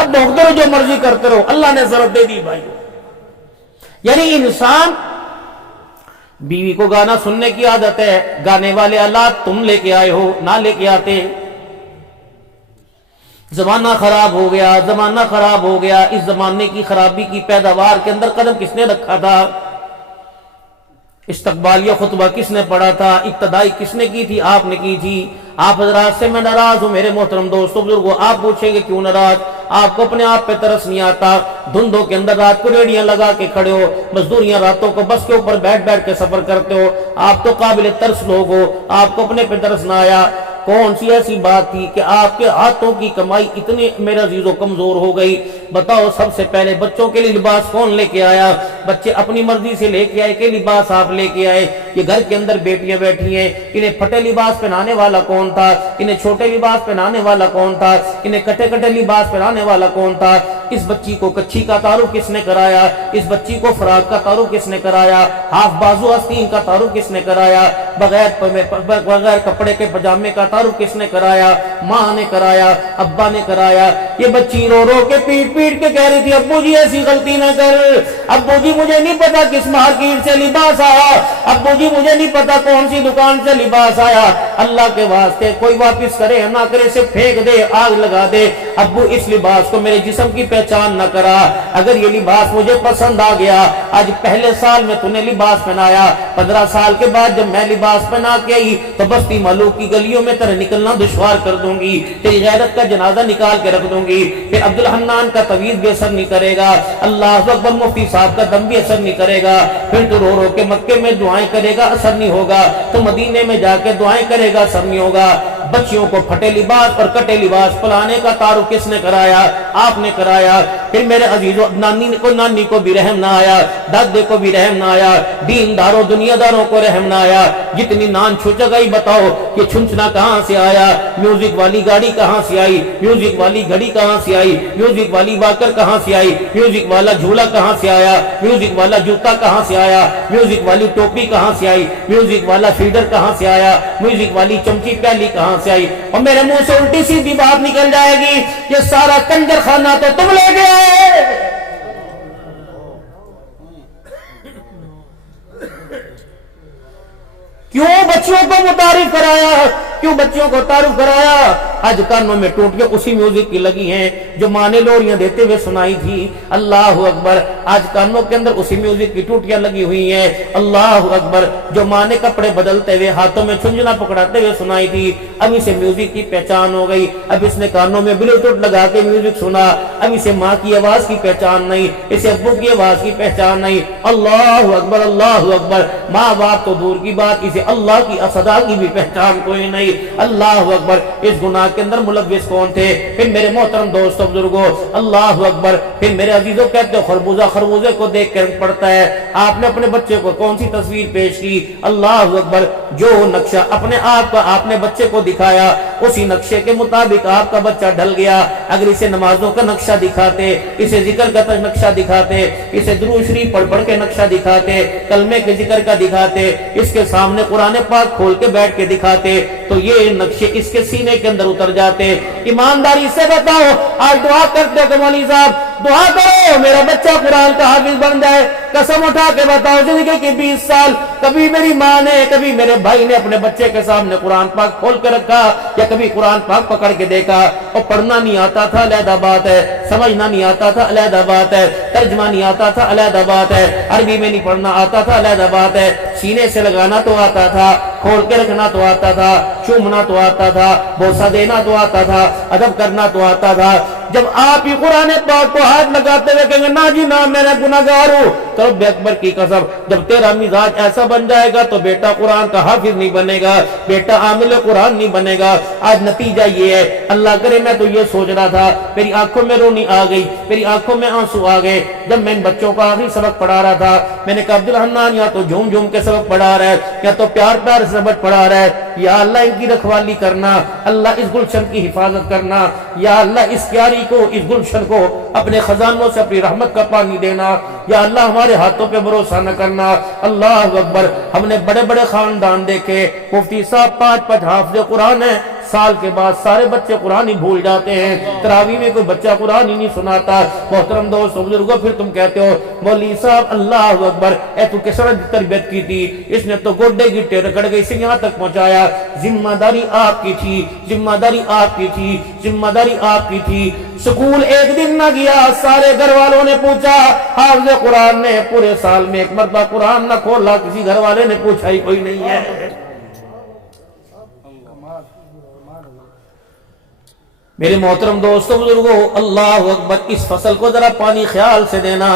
اب بھوک جو مرضی کرتے رہو, اللہ نے ضرورت دے دی بھائی. یعنی انسان بیوی کو گانا سننے کی عادت ہے, گانے والے آلات تم لے کے آئے ہو, نہ لے کے آتے. زمانہ خراب ہو گیا, زمانہ خراب ہو گیا. اس زمانے کی خرابی کی پیداوار کے اندر قدم کس نے رکھا تھا؟ استقبالیہ خطبہ کس نے پڑھا تھا؟ ابتدائی کس نے کی تھی؟ آپ نے کی تھی. آپ حضرات سے میں ناراض ہوں میرے محترم دوستو بزرگوں. آپ پوچھیں گے کیوں ناراض؟ آپ کو اپنے آپ پہ ترس نہیں آتا؟ دھندوں کے اندر رات کو ریڑیاں لگا کے کھڑے ہو, مزدوریاں راتوں کو بس کے اوپر بیٹھ بیٹھ کے سفر کرتے ہو. آپ تو قابل ترس لوگ ہو, آپ کو اپنے پہ ترس نہ آیا؟ کون سی ایسی بات تھی کہ آپ کے ہاتھوں کی کمائی اتنے میرا عزیزو کمزور ہو گئی؟ بتاؤ سب سے پہلے بچوں کے لیے لباس کون لے کے آیا؟ بچے اپنی مرضی سے لے کے آئے کہ لباس آپ لے کے آئے؟ یہ گھر کے اندر بیٹیاں بیٹھی ہیں, انہیں پھٹے لباس پہنانے والا کون تھا؟ انہیں چھوٹے لباس پہنانے والا کون تھا؟ انہیں کٹے کٹے لباس پہنانے والا کون تھا؟ اس بچی کو کچھی کا تعارف کس نے کرایا؟ اس بچی کو فراق کا تعارف کس نے کرایا؟ ہاف بازو آستین کا تعارف کس نے کرایا؟ بغیر کپڑے کے پجامے کا تعارف کس نے کرایا؟ ماں نے کرایا, ابا نے کرایا. یہ بچی رو رو کے پیٹ پیٹ کے کہہ رہی تھی ابو جی ایسی غلطی نہ کر, ابو جی مجھے نہیں پتا کس مارکیٹ سے لباس آیا, ابو جی مجھے نہیں پتا کون سی دکان سے لباس آیا. اللہ کے واسطے کوئی واپس کرے نہ کرے اسے پھینک دے, آگ لگا دے. ابو اس لباس کو میرے جسم کی پہچان نہ کرا. اگر یہ لباس مجھے پسند آ گیا, آج پہلے سال میں تو نے لباس پہنایا, 15 سال کے بعد جب میں لباس پہنا کے آئی تو بستی ملوک کی گلیوں میں تیرے نکلنا دشوار کر دوں گی, تیری غیرت کا جنازہ نکال کے رکھ دوں گی. پھر عبدالحنان کا تویز بھی اثر نہیں کرے گا, اللہ اکبر مفتی صاحب کا دم بھی اثر نہیں کرے گا. پھر تو رو رو کے مکے میں دعائیں کرے گا, اثر نہیں ہوگا. تو مدینے میں جا کے دعائیں کرے گا, اثر نہیں ہوگا. بچیوں کو پھٹے لباس اور کٹے لباس پلانے کا تعارف کس نے کرایا؟ آپ نے کرایا. پھر میرے عزیزو نانی کو بھی رحم نہ آیا, دادے کو بھی رحم نہ آیا, دین داروں دنیا داروں کو رحم نہ آیا. جتنی نان چھچ گئی بتاؤ کہ چھنچنا کہاں سے آیا؟ میوزک والی گاڑی کہاں سے آئی؟ میوزک والی گھڑی کہاں سے آئی؟ میوزک والی واکر کہاں سے آئی؟ میوزک والا جھولا کہاں سے آیا؟ میوزک والا جوتا کہاں سے آیا؟ میوزک والی ٹوپی کہاں سے آئی؟ میوزک والا فیڈر کہاں سے آیا؟ میوزک والی چمچی پیالی کہاں سے آئی؟ اور میرے منہ سے الٹی سیدھی بات نکل جائے گی, یہ سارا کنجر خانہ تو تم لے گئے. کیوں بچوں کو متعارف کرایا؟ کیوں بچوں کو تعارف کرایا؟ آج کانوں میں ٹوٹیاں اسی میوزک کی لگی ہیں جو ماں نے لوریاں دیتے ہوئے سنائی تھی. اللہ اکبر, آج کانوں کے اندر اسی میوزک کی ٹوٹیاں لگی ہوئی ہیں. اللہ اکبر, جو ماں نے کپڑے بدلتے ہوئے ہاتھوں میں چھنجنا پکڑاتے ہوئے سنائی تھی, اب اسے میوزک کی پہچان ہو گئی. اب اس نے کانوں میں بلوٹوتھ لگا کے میوزک سنا, اب اسے ماں کی آواز کی پہچان نہیں, اسے ابو کی آواز کی پہچان نہیں. اللہ اکبر, اللہ اکبر. ماں باپ تو دور کی بات, اسے اللہ کی صدا کی بھی پہچان کوئی نہیں. اللہ اکبر. اس گناہ کے اندر ملوث کون تھے؟ پھر میرے محترم دوستو بزرگوں, اللہ اکبر. پھر میرے عزیزوں کہتے ہو خربوزہ خربوزے کو دیکھ کر پڑتا ہے. آپ نے اپنے بچے کو کون سی تصویر پیش کی؟ اللہ اکبر. جو نقشہ اپنے آپ کا آپ نے بچے کو دکھایا, اسی نقشے کے مطابق آپ کا بچہ ڈھل گیا. اگر اسے نمازوں کا نقشہ دکھاتے, اسے ذکر کا نقشہ دکھاتے, اسے درود شریف پڑھ پڑھ کے نقشہ دکھاتے, کلمے کے ذکر کا دکھاتے, اس کے سامنے قرآن پاک کھول کے بیٹھ کے دکھاتے, تو یہ نقشے اس کے سینے کے اندر اتر جاتے. ایمانداری سے بتاؤ, آج دعا کرتے کہ مولوی صاحب دعا کرو میرا بچہ قرآن کا حافظ بن جائے. قسم اٹھا کے بتاؤ زندگی کی 20 سال کبھی میری ماں نے کبھی میرے بھائی نے اپنے بچے کے سامنے قرآن پاک کھول کے رکھا یا کبھی قرآن پاک پکڑ کے دیکھا؟ اور پڑھنا نہیں آتا تھا علیحدہ بات ہے، سمجھنا نہیں آتا تھا علیحدہ بات ہے، ترجمہ نہیں آتا تھا علیحدہ بات ہے، عربی میں نہیں پڑھنا آتا تھا علیحدہ بات ہے، سینے سے لگانا تو آتا تھا، کھول کے رکھنا تو آتا تھا، چومنا تو آتا تھا، بوسہ دینا تو آتا تھا، ادب کرنا تو آتا تھا. جب آپ ہی قرآن پاک کو ہاتھ لگاتے ہوئے کہیں گے نا جی نا میں نے گناہگار ہوں، تو رب اکبر کی قسم جب تیرا مزاج ایسا بن جائے گا تو بیٹا قرآن کا حافظ نہیں بنے گا، بیٹا عامل قرآن نہیں بنے گا. آج نتیجہ یہ ہے، اللہ کرے میں تو یہ سوچ رہا تھا، میری آنکھوں میں رونی آ گئی، میری آنکھوں میں آنسو آ گئے جب میں ان بچوں کو آخری سبق پڑھا رہا تھا. میں نے کہا عبدالحنان یا تو جھوم جھوم کے سبق پڑھا رہا ہے یا تو پیار پیار سے سبق پڑھا رہا ہے. یا اللہ ان کی رکھوالی کرنا، اللہ اس گلشن کی حفاظت کرنا، یا اللہ اس کیاری کو اس گلشن کو اپنے خزانوں سے اپنی رحمت کا پانی دینا. یا اللہ ہمارے ہاتھوں پہ بھروسہ نہ کرنا. اللہ اکبر. ہم نے بڑے بڑے خاندان دیکھے، مفتی صاحب 5 حافظ قرآن ہیں، سال کے بعد سارے بچے قرآن ہی بھول جاتے ہیں، تراویح میں کوئی بچہ قرآن ہی نہیں سناتا. محترم دوست بزرگوں پھر تم کہتے ہو مولوی صاحب اللہ اکبر اے تو کس طرح تربیت کی تھی، اس نے تو گوڈے گٹے رگڑ گئی سے یہاں تک پہنچایا. ذمہ داری آپ کی تھی، ذمہ داری آپ کی تھی، ذمہ داری آپ کی تھی. سکول ایک دن نہ گیا، سارے گھر والوں نے پوچھا، حافظ قرآن نے پورے سال میں ایک مرتبہ قرآن نہ کھولا، کسی گھر والے نے پوچھا ہی کوئی نہیں ہے. میرے محترم دوستوں بزرگوں اللہ اکبر. اس فصل کو ذرا پانی خیال سے دینا،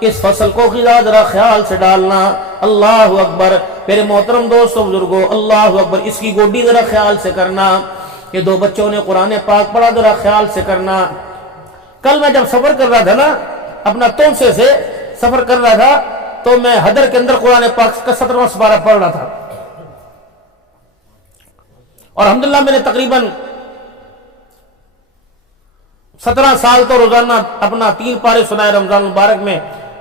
اس فصل کو غذا ذرا خیال سے ڈالنا. اللہ اکبر. میرے محترم دوستوں بزرگوں اللہ اکبر. اس کی گوڈی ذرا خیال سے کرنا. یہ 2 بچوں نے قرآن پاک پڑھا، ذرا خیال سے کرنا. کل میں جب سفر کر رہا تھا نا، اپنا تونسے سے سفر کر رہا تھا، تو میں حدر کے اندر قرآن پاک کا 17واں سپارہ پڑھ رہا تھا، اور الحمدللہ میں نے تقریباً 17 سال تو روزانہ اپنا 3 پارے سنائے. رمضان مبارک میں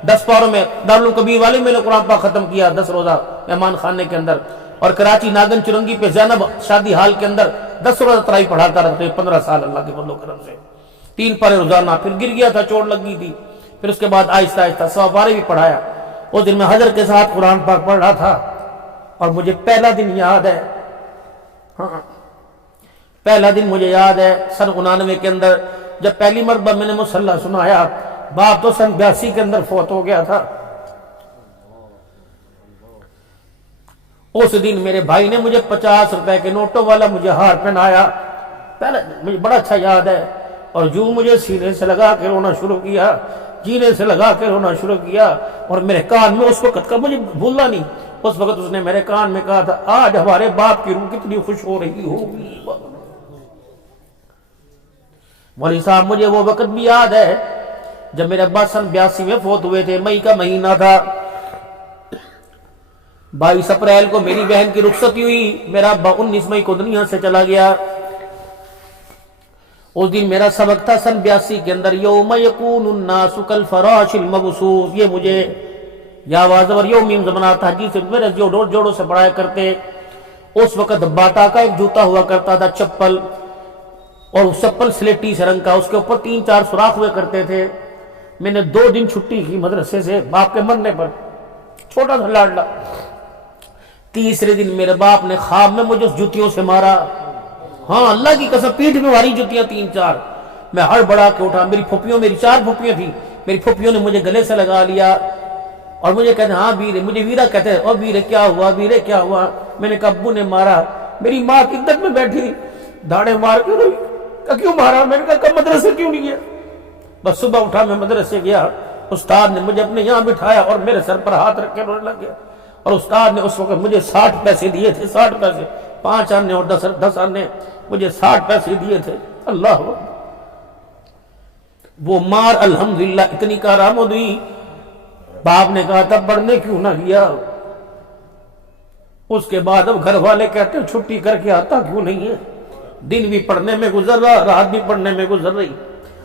10 پاروں میں دارالعلوم کبیر والے میں نے قرآن پاک ختم کیا 10 روزہ مہمان خانے کے اندر، اور کراچی ناگن چرنگی پہ زینب شادی حال کے اندر 10 روزہ تراویح پڑھاتا رہتا. 15 سال اللہ کے فضل و کرم سے 3 پارے روزانہ. پھر گر گیا تھا، چوٹ لگ گئی تھی، پھر اس کے بعد آہستہ آہستہ 100 پارے بھی پڑھایا. اس دن میں حضر کے ساتھ قرآن پاک پڑھ رہا تھا، اور مجھے پہلا دن یاد ہے، ہاں پہلا دن مجھے یاد ہے سن 99 کے اندر جب پہلی مرتبہ میں نے مصلی سنایا. باپ تو سن 82 کے اندر فوت ہو گیا تھا. اس دن میرے بھائی نے مجھے 50 روپے کے نوٹوں والا مجھے ہار پہنایا. پہلے مجھے بڑا اچھا یاد ہے، اور جو مجھے سینے سے لگا کے رونا شروع کیا، جینے سے لگا کے رونا شروع کیا. اور میرے کان میں اس وقت کا مجھے بھولنا نہیں، اس وقت اس نے میرے کان میں کہا تھا آج ہمارے باپ کی روح کتنی خوش ہو رہی ہوگی. مولوی صاحب مجھے وہ وقت بھی یاد ہے جب میرے ابا سن 82 میں فوت ہوئے تھے. مئی کا مہینہ تھا، 22 اپریل کو میری بہن کی رخصتی ہوئی. میرا ابا 19 مئی کو دنیا سے چلا گیا. اس دن میرا سبق تھا سن 82 کے اندر یوم یکون الناس کالفراش المبثوث. یہ مجھے یا واضح یوم زمانہ تھا جی سے میرے جوڑوں سے پڑھایا کرتے. اس وقت باٹا کا ایک جوتا ہوا کرتا تھا، چپل، اور چپل سلیٹی سے رنگ کا، اس کے اوپر 3-4 سوراخ ہوئے کرتے تھے. میں نے 2 دن چھٹی کی مدرسے سے باپ کے مرنے پر، چھوٹا سا لاڈلا. تیسرے دن میرے باپ نے خواب میں مجھے اس جوتیوں سے مارا. ہاں اللہ کی قسم، پیٹھ میں ماری جوتیاں 3-4. میں ہڑبڑا کے اٹھا. میری پھوپھیوں، میری 4 پھوپھیاں تھیں، میری پھوپھیوں نے مجھے گلے سے لگا لیا اور مجھے کہتے ہیں ہاں ویرے، مجھے ویرا کہتے ہیں. اور ویرے کیا ہوا، ویرے کیا ہوا؟ میں نے کہا ابو نے مارا. میری ماں عدت میں بیٹھی داڑے مار کے روئی. کیوں مارا؟ میں نے کہا مدرسے کیوں نہیں گیا؟ بس صبح اٹھا میں مدرسے گیا. استاد نے مجھے اپنے یہاں بٹھایا اور میرے سر پر ہاتھ رکھ کے رونے لگ گیا. اور استاد نے اس وقت مجھے 60 پیسے دیے تھے، 60 پیسے، 5 آنے اور 10 آنے، مجھے 60 پیسے دیے تھے. اللہ وہ مار الحمدللہ اتنی کارآمد ہوئی. باپ نے کہا تھا پڑھنے کیوں نہ گیا؟ اس کے بعد اب گھر والے کہتے ہیں چھٹی کر کے آتا کیوں نہیں ہے؟ دن بھی پڑھنے میں گزر رہا، رات بھی پڑھنے میں گزر رہی.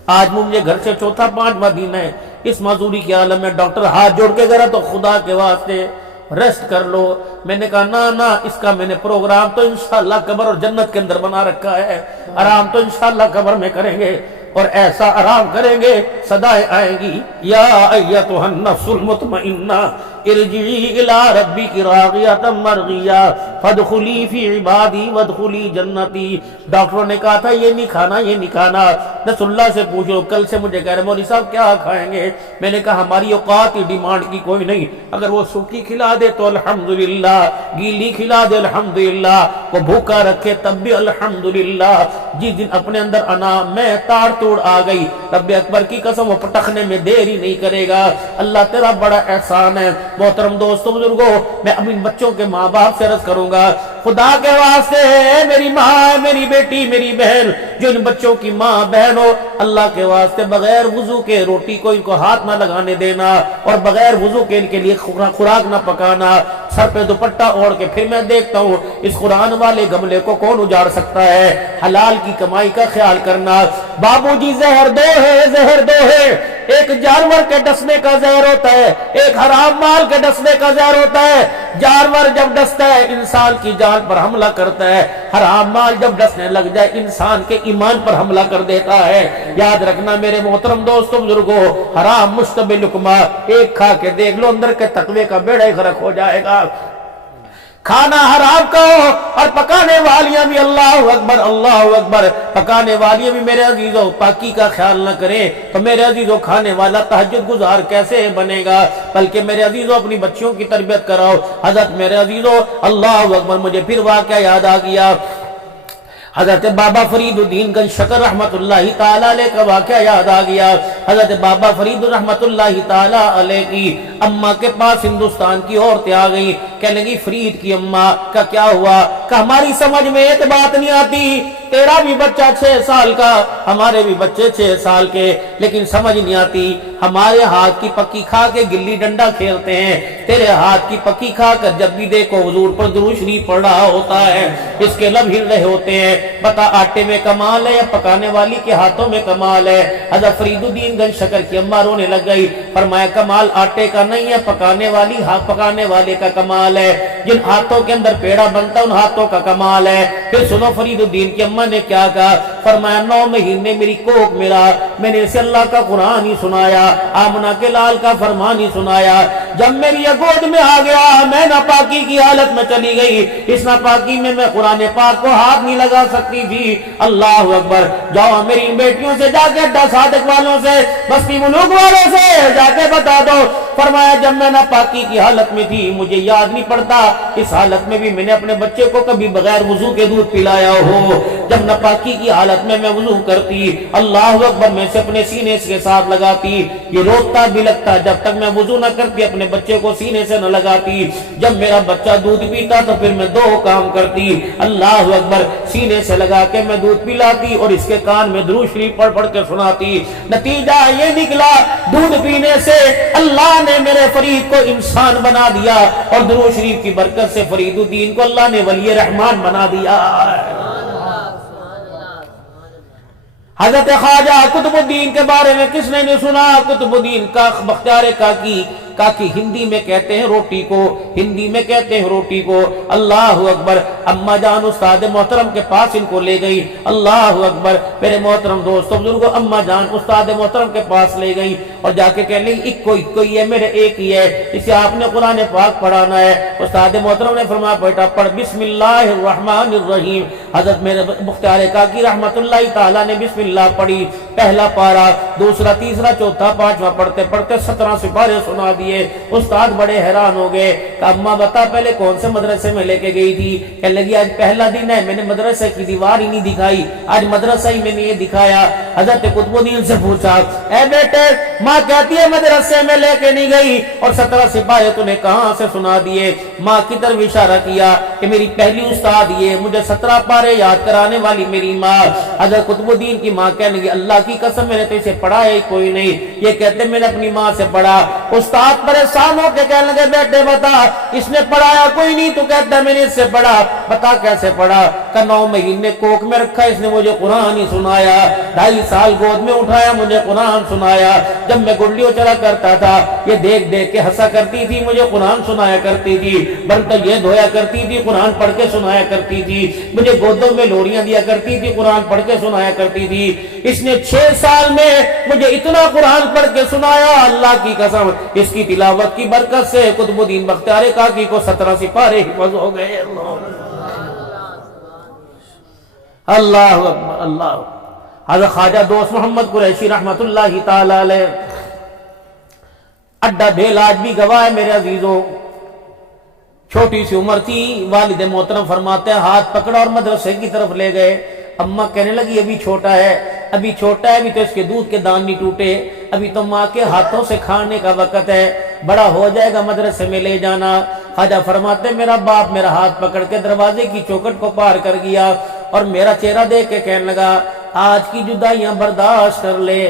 آج مجھے گھر سے 4-5واں دن ہے اس معذوری کے عالم میں. ڈاکٹر ہاتھ جوڑ کے ذرا تو خدا کے واسطے ریسٹ کر لو. میں نے کہا نہ اس کا میں نے پروگرام تو انشاءاللہ قبر اور جنت کے اندر بنا رکھا ہے، آرام تو انشاءاللہ قبر میں کریں گے. اور ایسا آرام کریں گے صدائیں آئیں گی، یا ایتھا النفس المطمئنہ ارجعی الی ربک راغیۃ مرضیہ فادخلی فی عبادی وادخلی جنتی۔ ڈاکٹروں نے کہا تھا یہ نہیں کھانا یہ نہیں کھانا، رسول اللہ سے پوچھ لو، کل سے مجھے کہہ رہے مولوی صاحب کیا کھائیں گے؟ میں نے کہا ہماری اوقات کی ڈیمانڈ کی کوئی نہیں، اگر وہ سوکھی کھلا دے تو الحمدللہ، گیلی کھلا دے الحمدللہ، وہ بھوکا رکھے تب بھی الحمدللہ۔ جس دن اپنے اندر انا میں تاڑ توڑ آ گئی، رب اکبر کی قسم وہ پٹکنے میں دیر ہی نہیں کرے گا۔ اللہ تیرا بڑا احسان ہے۔ محترم دوستوں بزرگوں، میں اپنے بچوں کے ماں باپ سے عرض کروں گا، خدا کے واسطے میری ماں میری بیٹی میری بہن جو ان بچوں کی ماں بہن ہو، اللہ کے واسطے بغیر وضو کے روٹی کو ان کو ہاتھ نہ لگانے دینا، اور بغیر وضو کے ان کے لیے خوراک نہ پکانا۔ سر پہ دوپٹہ اوڑھ کے پھر میں دیکھتا ہوں اس قرآن والے گملے کو کون اجاڑ سکتا ہے؟ حلال کی کمائی کا خیال کرنا۔ بابو جی زہر دو ہے، ایک جانور کے ڈسنے کا زہر ہوتا ہے، ایک حرام مال کے ڈسنے کا زہر ہوتا ہے۔ جانور جب ڈستا ہے انسان کی جان پر حملہ کرتا ہے، حرام مال جب ڈسنے لگ جائے انسان کے ایمان پر حملہ کر دیتا ہے۔ یاد رکھنا میرے محترم دوستوں بزرگوں، حرام مشتبہ لقمہ ایک کھا کے دیکھ لو اندر کے تقوی کا بیڑا ہی غرق ہو جائے گا۔ کھانا حرام کا ہو اور پکانے والیاں بھی اللہ اکبر پکانے والیاں بھی میرے عزیزوں پاکی کا خیال نہ کریں تو میرے عزیزوں کھانے والا تہجد گزار کیسے بنے گا؟ بلکہ میرے عزیزوں اپنی بچیوں کی تربیت کراؤ۔ حضرت میرے عزیزوں اللہ اکبر، مجھے پھر واقعہ یاد آ گیا، حضرت بابا فرید الدین گنج شکر رحمت اللہ تعالیٰ علیہ کا واقعہ یاد آ گیا۔ حضرت بابا فرید رحمت اللہ تعالیٰ علیہ کی اماں کے پاس ہندوستان کی عورتیں آ گئی، کہنے لگی فرید کی اماں کا کیا ہوا؟ کہ ہماری سمجھ میں ایک بات نہیں آتی، تیرا بھی بچہ 6 سال کا، ہمارے بھی بچے 6 سال کے، لیکن سمجھ نہیں آتی، ہمارے ہاتھ کی پکی کھا کے گلی ڈنڈا کھیلتے ہیں، تیرے ہاتھ کی پکی کھا کر جب بھی دیکھو حضور پر درود شریف پڑھ رہا ہوتا ہے، اس کے لب ہل رہے ہوتے ہیں۔ بتا آٹے میں کمال ہے یا پکانے والی کے ہاتھوں میں کمال ہے؟ حضرت فرید الدین گنج شکر کی اماں رونے لگ گئی، فرمایا کمال آٹے کا نہیں ہے، پکانے والے کا کمال ہے، جن ہاتھوں کے اندر پیڑا بنتا ان ہاتھوں کا کمال ہے۔ پھر سنو فرید الدین کی اماں نے کیا کہا، فرمایا 9 مہینے میری کوکھ ملا، میں نے اسے اللہ کا قرآن ہی سنایا، آمنہ کے لال کا فرمان ہی سنایا، جب میری یہ گود میں آ گیا میں ناپاکی کی حالت میں چلی گئی، اس ناپاکی میں قرآن پاک کو ہاتھ نہیں لگا سکتی تھی۔ اللہ اکبر، جاؤ میری بیٹیوں سے جا کے اڈا صادق والوں سے بستی ملوک والوں سے جا کے بتا دو، فرمایا جب میں ناپاکی کی حالت میں تھی مجھے یاد نہیں پڑتا اس حالت میں بھی میں نے اپنے بچے کو کبھی بغیر وضو کے دودھ پلایا ہو، جب ناپاکی کی حالت میں وضو کرتی، اللہ اکبر، میں سے اپنے سینے کے ساتھ لگاتی، یہ روتا بھی لگتا، جب تک میں وضو نہ کرتی اپنے بچے کو سینے سے نہ لگاتی، جب میرا بچہ دودھ پیتا تو پھر میں 2 کام کرتی، اللہ اکبر، سینے سے لگا کے میں دودھ پلاتی اور اس کے کان میں درود شریف پڑھ کے سناتی۔ نتیجہ یہ نکلا دودھ پینے سے اللہ نے میرے فرید کو انسان بنا دیا، اور درود شریف کی برکت سے فرید الدین کو اللہ نے ولی رحمان بنا دیا۔ حضرت خواجہ قطب الدین کے بارے میں کس نے نہیں سنا؟ قطب الدین کا بختیار کاکی ہندی میں کہتے ہیں روٹی کو، اللہ اکبر، اما جان استاد محترم کے پاس ان کو لے گئی، اللہ اکبر، میرے محترم دوستوں بزرگوں، اما جان استاد محترم کے پاس لے گئی اور جا کے کہنے لگی ایک ہی ہے، میرے ایک ہی ہے، اسے آپ نے قرآن پاک پڑھانا ہے۔ استاد محترم نے فرمایا بیٹا پڑھ بسم اللہ الرحمن الرحیم۔ حضرت میرے بختیار کاکی رحمت اللہ تعالیٰ نے بسم اللہ پڑھی، پہلا پارا، دوسرا، تیسرا، چوتھا، پانچواں پڑھتے 17 سپارے سنا دیے۔ استاد بڑے حیران ہو گئے کہ اماں بتا پہلے کون سے مدرسے میں لے کے گئی تھی؟ کہنے لگی آج پہلا دن ہے، میں نے مدرسے کی دیوار ہی نہیں دکھائی، آج مدرسہ ہی میں نے یہ دکھایا۔ حضرت قطب الدین سے پوچھا اے بیٹے ماں کہتی ہے مدرسے میں لے کے نہیں گئی اور 17 سپارے تو نے کہاں سے سنا دیے؟ ماں کی طرف اشارہ کیا کہ میری پہلی استاد یہ، مجھے 17 پارے یاد کرانے والی میری ماں۔ حضرت قطب الدین کی ماں کہنے لگی اللہ کی قسم میں نے تو اسے پڑھایا ہی کوئی نہیں، یہ کہتے میں نے اپنی ماں سے پڑھا۔ استاد پریشان ہو کے کہنے لگے بیٹے بتا اس نے پڑھایا کوئی نہیں، تو کہتا ہے میں نے اس سے پڑھا، بتا کیسے پڑھا؟ کہ 9 مہینے کوک میں رکھا اس نے مجھے قرآن ہی سنایا، 2.5 سال گود میں اٹھایا مجھے قرآن سنایا، جب میں گڈیوں چلا کرتا تھا یہ دیکھ دیکھ کے ہنسا کرتی تھی، مجھے قرآن سنایا کرتی تھی، برتن یہ دھویا کرتی تھی، قرآن پڑھ کے سنایا کرتی تھی، مجھے گودوں میں لوریاں دیا کرتی تھی، قرآن پڑھ کے سنایا کرتی تھی۔ اس نے 6 سال میں مجھے اتنا قرآن پڑھ کے سنایا، اللہ کی قسم اس کی تلاوت کی برکت سے قطب الدین بختیار کاکی کو 17 سپارے حفظ ہو گئے۔ اللہ اکبر، اللہ اکبر۔ حضرت خواجہ دوست محمد قریشی رحمت اللہ تعالی علیہ، اڈا بھیل آج بھی گواہ ہے میرے عزیزوں، چھوٹی سی عمر تھی، والد محترم فرماتے ہیں ہاتھ پکڑا اور مدرسے کی طرف لے گئے۔ اماں کہنے لگی ابھی چھوٹا ہے، ابھی چھوٹا ہے، ابھی تو اس کے دودھ کے دان نہیں ٹوٹے، ابھی تو ماں کے ہاتھوں سے کھانے کا وقت ہے، بڑا ہو جائے گا مدرسے میں لے جانا۔ خواجہ فرماتے ہیں میرا باپ میرا ہاتھ پکڑ کے دروازے کی چوکھٹ کو پار کر گیا اور میرا چہرہ دیکھ کے کہنے لگا آج کی جدائیاں برداشت کر لے،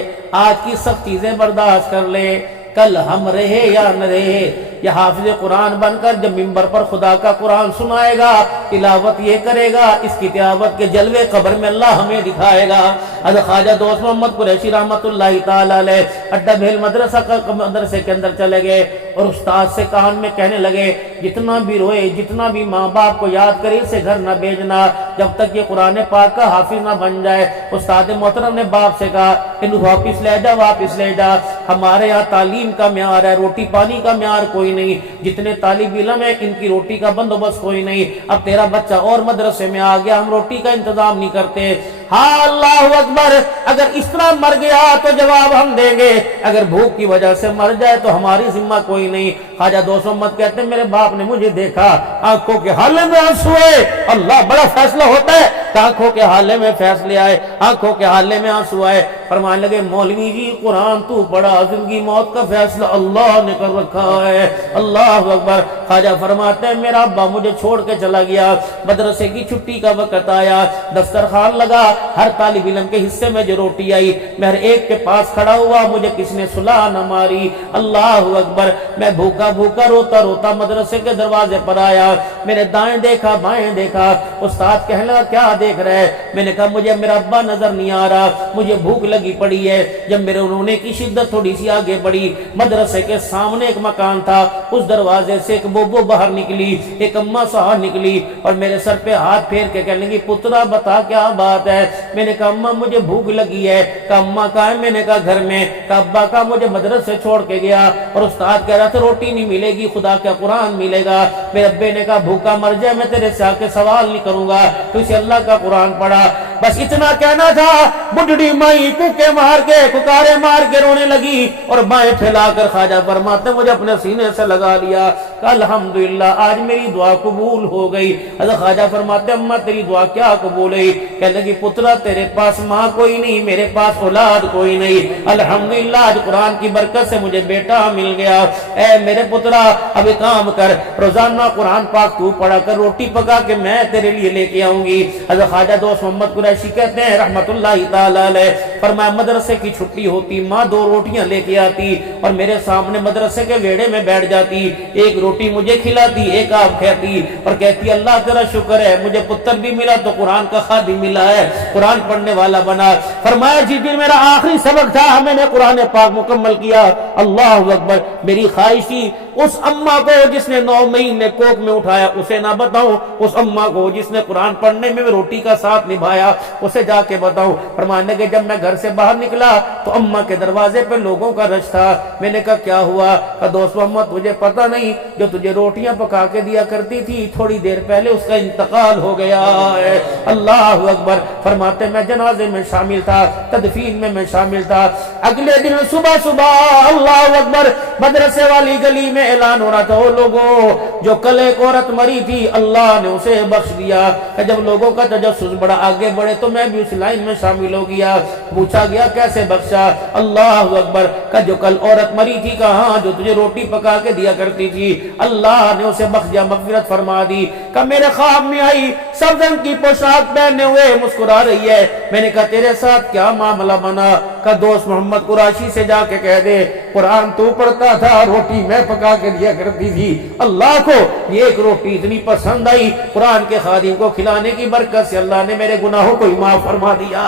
آج کی سخت چیزیں برداشت کر لے، کل ہم رہے یا نہ رہے یہ حافظ قرآن بن کر جب منبر پر خدا کا قرآن سنائے گا، تلاوت یہ کرے گا، اس کی تلاوت کے جلوے قبر میں اللہ ہمیں دکھائے گا۔ حضرت خواجہ دوست محمد قریشی رحمت اللہ تعالی علیہ اڈا بھیل مدرسے کے اندر چلے گئے اور استاد سے کان میں کہنے لگے جتنا بھی روئے، جتنا بھی ماں باپ کو یاد کرے اسے گھر نہ بھیجنا جب تک یہ قرآن پاک کا حافظ نہ بن جائے۔ استاد محترم نے باپ سے کہا انہوں واپس لے جا، واپس لے جا، ہمارے یہاں تعلیم کا معیار ہے، روٹی پانی کا معیار کوئی نہیں، جتنے طالب علم ہیں ان کی روٹی کا بندوبست کوئی نہیں، اب تیرا بچہ اور مدرسے میں آ گیا، ہم روٹی کا انتظام نہیں کرتے۔ ہاں اللہ اکبر، اگر اس طرح مر گیا تو جواب ہم دیں گے، اگر بھوک کی وجہ سے مر جائے تو ہماری ذمہ کوئی نہیں۔ خواجہ دوست محمد کہتے ہیں میرے باپ نے مجھے دیکھا، آنکھوں کے حالے میں آنسو آئے، اللہ بڑا فیصلہ ہوتا ہے، آنکھوں کے حالے میں فیصلے آئے، آنکھوں کے حالے میں آنسو آئے، فرمانے لگے مولوی جی قرآن تو پڑھا، زندگی موت کا فیصلہ اللہ نے کر رکھا ہے۔ اللہ اکبر۔ خواجہ فرماتے ہیں میرا ابا مجھے چھوڑ کے چلا گیا، مدرسے کی چھٹی کا وقت آیا، دسترخوان لگا، ہر طالب علم کے حصے میں جو روٹی آئی میں ہر ایک کے پاس کھڑا ہوا، مجھے کس نے صلاح نہ ماری۔ اللہ اکبر۔ میں بھوکا بھوکا روتا روتا مدرسے کے دروازے پر آیا، میں نے دائیں دیکھا بائیں دیکھا، استاد کہنے لگا کیا دیکھ رہے؟ میں نے کہا مجھے میرا ابا نظر نہیں آ رہا، مجھے بھوک لگی پڑی ہے۔ جب میرے رونے کی شدت تھوڑی سی آگے بڑھی، مدرسے کے سامنے ایک مکان تھا، اس دروازے سے ایک بوبو باہر نکلی، ایک اماں باہر نکلی اور میرے سر پہ ہاتھ پھیر کے کہنے لگی پترا بتا کیا بات ہے؟ میں نے کہا اماں مجھے بھوک لگی ہے۔ کہا اماں کہاں ہے؟ میں نے کہا گھر میں۔ کہا ابا کا مجھے مدرسے چھوڑ کے گیا اور استاد کہہ رہا تھا روٹی نہیں ملے گی، خدا کا قرآن ملے گا۔ میرے ابے نے کہا بھوکا مر جائے میں تیرے سے آ کے سوال نہیں کروں گا، تو اسے اللہ کا قرآن پڑھا۔ بس اتنا کہنا تھا، بڈڑی مائی کوکے مار کے ککارے مار کے رونے لگی اور بائیں پھیلا کر خواجہ فرماتے مجھے اپنے سینے سے لگا لیا کہ الحمدللہ آج میری دعا قبول ہو گئی۔ حضرت خواجہ فرماتے اماں تیری دعا کیا قبول ہوئی؟ کہنے لگی پترا تیرے پاس ماں کوئی نہیں، میرے پاس اولاد کوئی نہیں، الحمدللہ آج قرآن کی برکت سے مجھے بیٹا مل گیا۔ اے میرے پترا اب ایک کام کر، روزانہ قرآن پاک تو پڑھا کر، روٹی پکا کے میں تیرے لیے لے کے آؤں گی۔ حضرت خواجہ دوست محمد قریشی کہتے ہیں رحمت اللہ تعالی علیہ، فرمایا مدرسے کی چھٹی ہوتی، ماں 2 روٹیاں لے کے آتی اور میرے سامنے مدرسے کے ویڑے میں بیٹھ جاتی، ایک روٹی مجھے کھلاتی، ایک آپ کھاتی اور کہتی اللہ تیرا شکر ہے مجھے پتر بھی ملا تو قرآن کا خادم ملا ہے، قرآن پڑھنے والا بنا۔ فرمایا جی دن میرا آخری سبق تھا، میں نے قرآن پاک مکمل کیا۔ اللہ اکبر۔ میری خواہش تھی اس اماں کو جس نے 9 مہینے کوک میں اٹھایا اسے نہ بتاؤں، اس اماں کو جس نے قرآن پڑھنے میں روٹی کا ساتھ نبھایا اسے جا کے بتاؤں۔ فرمانے کہ جب میں گھر سے باہر نکلا تو اماں کے دروازے پہ لوگوں کا رش تھا۔ میں نے کہا کیا ہوا؟ کہا دوست محمد تجھے پتہ نہیں جو تجھے روٹیاں پکا کے دیا کرتی تھی تھوڑی دیر پہلے اس کا انتقال ہو گیا ہے۔ اللہ اکبر۔ فرماتے میں جنازے میں شامل تھا، تدفین میں شامل تھا۔ اگلے دن صبح صبح اللہ اکبر مدرسے والی گلی میں اعلان ہو رہا تھا وہ لوگوں جو کل ایک عورت مری تھی اللہ نے اسے بخش دیا۔ جب لوگوں کا تجسس بڑا آگے بڑھے تو میں بھی اس لائن میں شامل ہو گیا۔ پوچھا گیا کیسے بخشا؟ اللہ اکبر۔ کہ جو کل عورت مری تھی کہاں جو تجھے روٹی پکا کے دیا کرتی تھی اللہ نے اسے بخش دیا، مغفرت فرما دی۔ کہ میرے خواب میں آئی سبز رنگ کی پوشاک پہنے ہوئے مسکرا رہی ہے۔ میں نے کہا تیرے ساتھ کیا معاملہ بنا؟ کہ دوست محمد قریشی سے جا کے کہہ دے قرآن تو پڑھتا کرتا تھا، روٹی میں پکا کے دیا کرتی تھی۔ اللہ کو یہ ایک روٹی اتنی پسند آئی، قرآن کے خادم کو کھلانے کی برکت سے اللہ نے میرے گناہوں کو معاف فرما دیا۔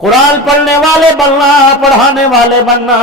قرآن پڑھنے والے بننا، پڑھانے والے بننا،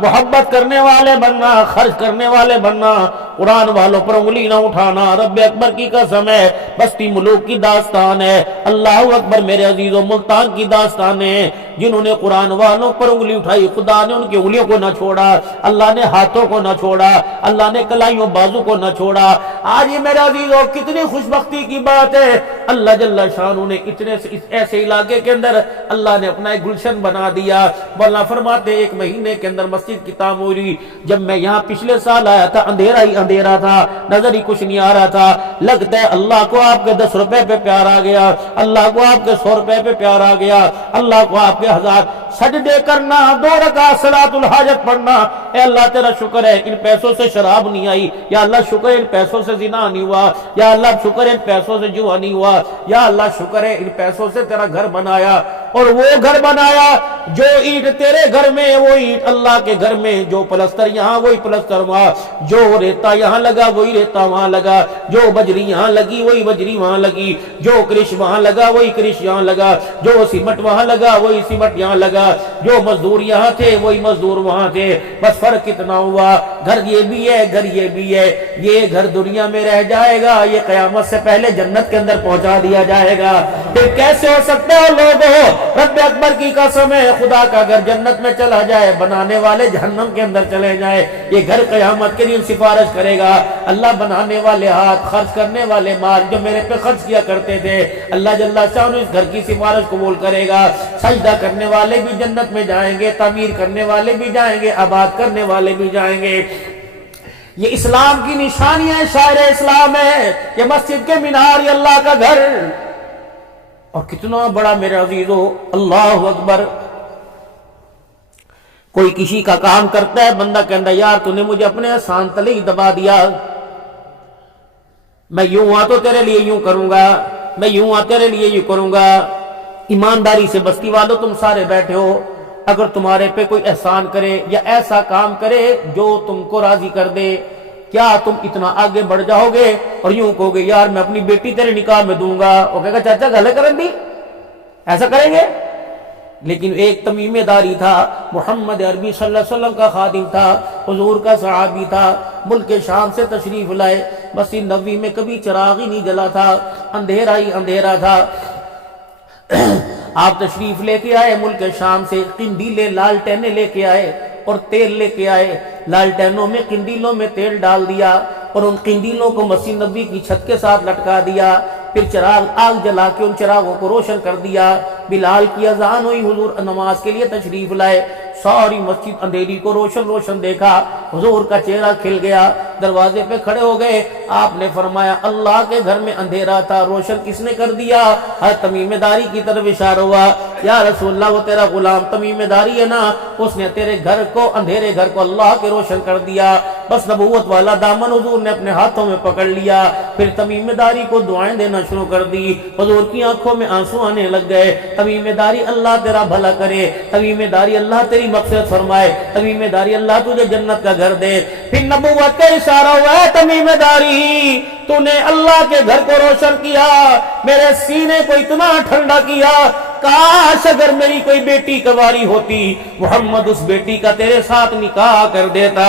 محبت کرنے والے بننا، خرچ کرنے والے بننا، قرآن والوں پر انگلی نہ اٹھانا۔ رب اکبر کی قسم ہے، بستی ملوک کی داستان ہے، اللہ اکبر میرے عزیزوں، ملتان کی داستان ہے، جنہوں نے قرآن والوں پر انگلی اٹھائی خدا نے ان کی انگلیوں کو نہ چھوڑا، اللہ نے ہاتھوں کو نہ چھوڑا، اللہ نے کلائیوں بازو کو نہ چھوڑا۔ آج یہ میرے عزیزوں کتنی خوش بختی کی بات ہے، اللہ جل شانہ نے اتنے ایسے علاقے کے اندر اللہ نے اپنا ایک گلشن بنا دیا۔ مولانا فرماتے ایک مہینے کے اندر مسجد کی تعمیری، جب میں یہاں پچھلے سال آیا تھا اندھیرا ہی اندھیرا تھا، نظر ہی کچھ نہیں آ رہا تھا، لگتا ہے اللہ کو آپ کے 10 روپے پہ پیار آ گیا، اللہ کو آپ کے 100 روپے پہ پیار آ گیا، اللہ کو آپ کے 1000 سجدے کرنا، 2 رکعت صلاۃ الحاجت پڑھنا۔ اے اللہ تیرا شکر ہے ان پیسوں سے شراب نہیں آئی، یا اللہ شکر ہے ان پیسوں سے زنا نہیں ہوا، یا اللہ شکر ہے ان پیسوں سے جوا نہیں ہوا، یا اللہ شکر ہے ان پیسوں سے تیرا گھر بنایا، اور وہ گھر بنایا جو اینٹ تیرے گھر میں وہ اینٹ اللہ کے گھر میں، جو پلستر یہاں وہی پلستر وہاں، جو ریتا یہاں لگا وہی ریتا وہاں لگا، جو بجری یہاں لگی وہی بجری وہاں لگی، جو کرش وہاں لگا وہی کرش یہاں لگا، جو سیمٹ وہاں لگا وہی سیمٹ یہاں لگا، جو مزدور یہاں تھے وہی مزدور وہاں تھے، بس فرق کتنا ہوا، گھر یہ بھی ہے گھر یہ بھی ہے، یہ گھر دنیا میں رہ جائے گا، یہ قیامت سے پہلے جنت کے اندر پہنچا دیا جائے گا۔ پھر کیسے ہو سکتے ہو لوگوں، رب اکبر کی قسم ہے خدا کا گھر جنت میں چلا جائے، بنانے والے جہنم کے اندر چلے جائے، یہ گھر قیامت کے دن سفارش کرے گا۔ اللہ بنانے والے ہاتھ، خرچ کرنے والے مال جو میرے پہ خرچ کیا کرتے تھے، اللہ جل شانہ اس گھر کی سفارش قبول کرے گا۔ سجدہ کرنے والے بھی جنت میں جائیں گے، تعمیر کرنے والے بھی جائیں گے، آباد کرنے والے بھی جائیں گے۔ یہ اسلام کی نشانی ہے، شاعر اسلام ہے، یہ مسجد کے مینار، یہ اللہ کا گھر، اور کتنا بڑا میرے عزیزو، اللہ اکبر۔ کوئی کسی کا کام کرتا ہے، بندہ کہتا ہے یار تو نے مجھے اپنے احسان تلے ہی دبا دیا، میں یوں ہوا تو تیرے لیے یوں کروں گا، میں یوں ہوا تیرے لیے یوں کروں گا۔ ایمانداری سے بستی والوں تم سارے بیٹھے ہو، اگر تمہارے پہ کوئی احسان کرے یا ایسا کام کرے جو تم کو راضی کر دے، کیا تم اتنا آگے بڑھ جاؤ گے اور یوں کہو گے یار میں اپنی بیٹی تیرے نکاح میں دوں گا، وہ کہے گا چاچا گلے کرن دی، ایسا کریں گے؟ لیکن ایک تمیم داری تھا، محمد عربی صلی اللہ علیہ وسلم کا خادم تھا، حضور کا صحابی تھا، ملک شام سے تشریف لائے، مسجد نبوی میں کبھی چراغ ہی نہیں جلا تھا، اندھیرا ہی اندھیرا تھا۔ آپ تشریف لے کے آئے ملک شام سے، قندیلے لالٹینیں لے کے آئے اور تیل لے کے آئے، لالٹینوں میں قندیلوں میں تیل ڈال دیا اور ان قندیلوں کو مسجد نبوی کی چھت کے ساتھ لٹکا دیا، پھر چراغ آگ جلا کے ان چراغوں کو روشن کر دیا۔ بلال کی اذان ہوئی، حضور نماز کے لیے تشریف لائے، ساری مسجد اندھیری کو روشن روشن دیکھا، حضور کا چہرہ کھل گیا، دروازے پہ کھڑے ہو گئے، آپ نے فرمایا اللہ کے گھر میں اندھیرا تھا، روشن کس نے کر دیا؟ ہر تمیم داری کی طرف اشارہ ہوا، یا رسول اللہ وہ تیرا غلام تمیم داری ہے نا، اس نے تیرے گھر کو، اندھیرے گھر کو اللہ کے روشن کر دیا۔ بس نبوت والا دامن حضور نے اپنے ہاتھوں میں پکڑ لیا، پھر تمیم داری کو دعائیں دینا شروع کر دی، حضور کی آنکھوں میں آنسو آنے لگ گئے۔ تمیم داری اللہ تیرا بھلا کرے، تمیم داری اللہ تیری مغفرت فرمائے، تمیم داری اللہ تجھے جنت کا گھر دے۔ پھر نبوت کا اشارہ ہوا ہے تمیم داری تو نے اللہ کے گھر کو روشن کیا، میرے سینے کو اتنا ٹھنڈا کیا، کاش اگر میری کوئی بیٹی کنواری ہوتی، محمد اس بیٹی کا تیرے ساتھ نکاح کر دیتا۔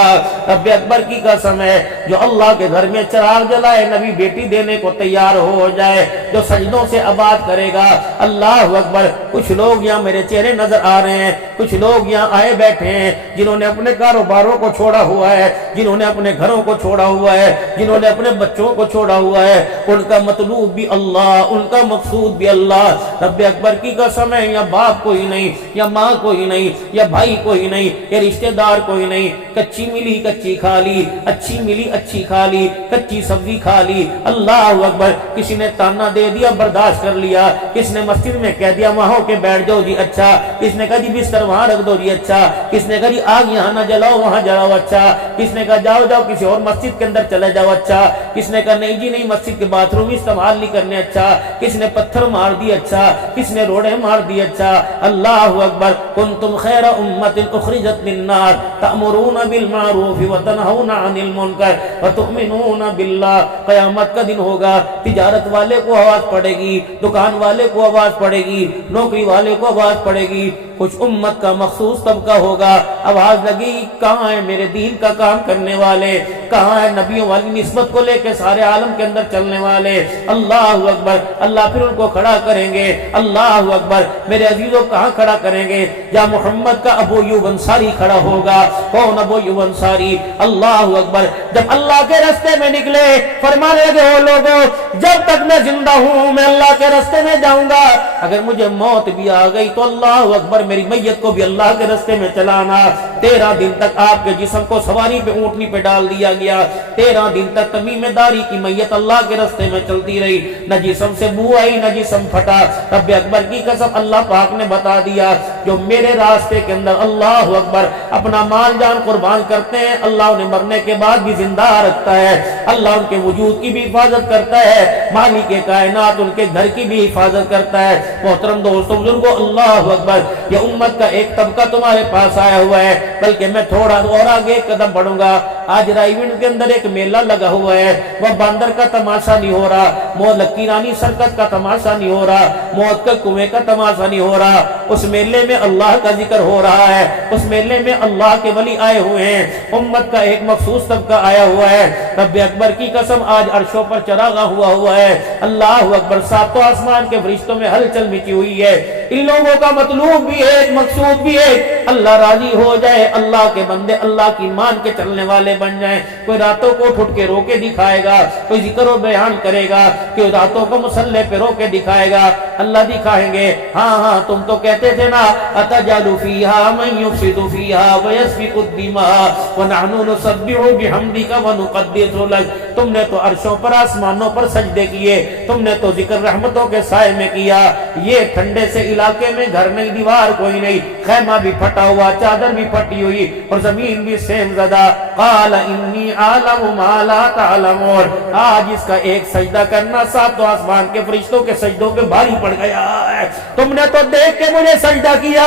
رب اکبر کی قسم ہے جو اللہ کے گھر میں چراغ جلائے، نبی بیٹی دینے کو تیار ہو جائے، جو سجدوں سے آباد کرے گا۔ اللہ اکبر۔ کچھ لوگ یہاں میرے چہرے نظر آ رہے ہیں، کچھ لوگ یہاں آئے بیٹھے ہیں جنہوں نے اپنے کاروباروں کو چھوڑا ہوا ہے، جنہوں نے اپنے گھروں کو چھوڑا ہوا ہے، جنہوں نے اپنے بچوں کو چھوڑا ہوا ہے، ان کا مطلوب بھی اللہ، ان کا مقصود بھی اللہ۔ رب اکبر کی قسم ہے یا باپ کوئی نہیں، یا ماں کوئی نہیں، یا بھائی کوئی نہیں، یا رشتہ دار کوئی نہیں، کچی ملی کچی کھا لی، اچھی ملی اچھی کھا لی، کچی سبزی کھا لی۔ اللہ اکبر۔ کسی نے تانا دے دیا برداشت کر لیا، کس نے مسجد میں کہہ دیا وہاں ہو کے بیٹھ جاؤ جی اچھا، کس نے کہا جی بستر وہاں رکھ دو جی اچھا، کس نے کہا جی آگ یہاں نہ جلاؤ وہاں جلاؤ اچھا، کس نے کہا جاؤ جاؤ کسی اور مسجد کے اندر چلے جاؤ اچھا، کس نے کہا نہیں جی نہیں مسجد کے باتھ روم استعمال نہیں کرنے اچھا، کس نے پتھر مار دی اچھا، کس نے روڑے تھپڑے مار دی. اچھا اللہ اکبر. کنتم خیر امت اخرجت للناس تأمرون بالمعروف وتنہون عن المنکر وتؤمنون باللہ. قیامت کا دن ہوگا, تجارت والے کو آواز پڑے گی, دکان والے کو آواز پڑے گی, نوکری والے کو آواز پڑے گی. کچھ امت کا مخصوص طبقہ ہوگا, آواز لگی کہاں ہے میرے دین کا کام کرنے والے, کہاں ہے نبیوں والی نسبت کو لے کے سارے عالم کے اندر چلنے والے. اللہ اکبر. اللہ پھر ان کو کھڑا کریں گے. اللہ اکبر. میرے عزیزوں کہاں کھڑا کریں گے؟ یا محمد کا ابو ایوب انصاری کھڑا ہوگا. کون ابو ایوب انصاری؟ اللہ اکبر. جب اللہ کے راستے میں نکلے فرمانے لگے ہو لوگوں جب تک میں زندہ ہوں میں اللہ کے راستے میں جاؤں گا, اگر مجھے موت بھی آ گئی تو اللہ اکبر میری میت کو بھی اللہ کے راستے میں چلانا. 13 دن تک آپ کے جسم کو سواری پہ اونٹنی پہ ڈال دیا گیا. 13 دن تک تمیم داری کی میت اللہ کے راستے میں چلتی رہی. نہ جسم سے بو آئی نہ جسم پھٹا. رب اکبر کی قسم اللہ پاک نے بتا دیا جو میرے راستے کے اندر اللہ اکبر اپنا مال جان قربان کرتے ہیں اللہ انہیں مرنے کے بعد بھی زندہ رکھتا ہے. اللہ ان کے وجود کی بھی حفاظت کرتا ہے, مالک کائنات ان کے گھر کی بھی حفاظت کرتا ہے. محترم دوستو بزرگو اللہ اکبر. یہ امت کا ایک طبقہ تمہارے پاس آیا ہوا ہے, بلکہ میں تھوڑا اور آگے ایک قدم بڑھوں گا. آج رائیونڈ کے اندر ایک میلہ لگا ہوا ہے, وہ باندر کا تماشا نہیں ہو رہا, موت لکی رانی سرکت کا تماشا نہیں ہو رہا, موت کا کنویں کا تماشا نہیں ہو رہا. اس میلے میں اللہ کا ذکر ہو رہا ہے, اس میلے میں اللہ کے ولی آئے ہوئے ہیں, امت کا ایک مخصوص طبقہ آیا ہوا ہے. رب اکبر کی قسم آج عرشوں پر چراغاں ہوا ہے. اللہ اکبر. ساتوں آسمان کے فرشتوں میں ہلچل مچی ہوئی ہے. ان لوگوں کا مطلوب بھی ہے, مقصود بھی ہے, اللہ راضی ہو جائے, اللہ کے بندے اللہ کی مان کے چلنے والے بن جائیں. کوئی راتوں کو اٹھ کے رو کے دکھائے گا, کوئی ذکر و بیان کرے گا, کوئی راتوں کو مصلے پہ رو کے دکھائے گا. اللہ دکھائیں گے ہاں تم تو کہتے تھے نا اتجعل فیہا من یفسد فیہا ویسفک الدماء ونحن نسبح بحمدک ونقدس لک. تم نے تو عرشوں پر آسمانوں پر سجدے کیے, تم نے تو ذکر رحمتوں کے سائے میں کیا. یہ ٹھنڈے سے علاقے میں گھر نہیں, دیوار کوئی نہیں, خیمہ بھی پھٹا ہوا, چادر بھی پھٹی ہوئی اور زمین بھی سیم زدہ. قال انی اعلم ما لا تعلمون. آج اس کا ایک سجدہ کرنا ساتوں آسمان کے فرشتوں کے سجدوں پہ بھاری پڑ گیا ہے. تم نے تو دیکھ کے مجھے سجدہ کیا,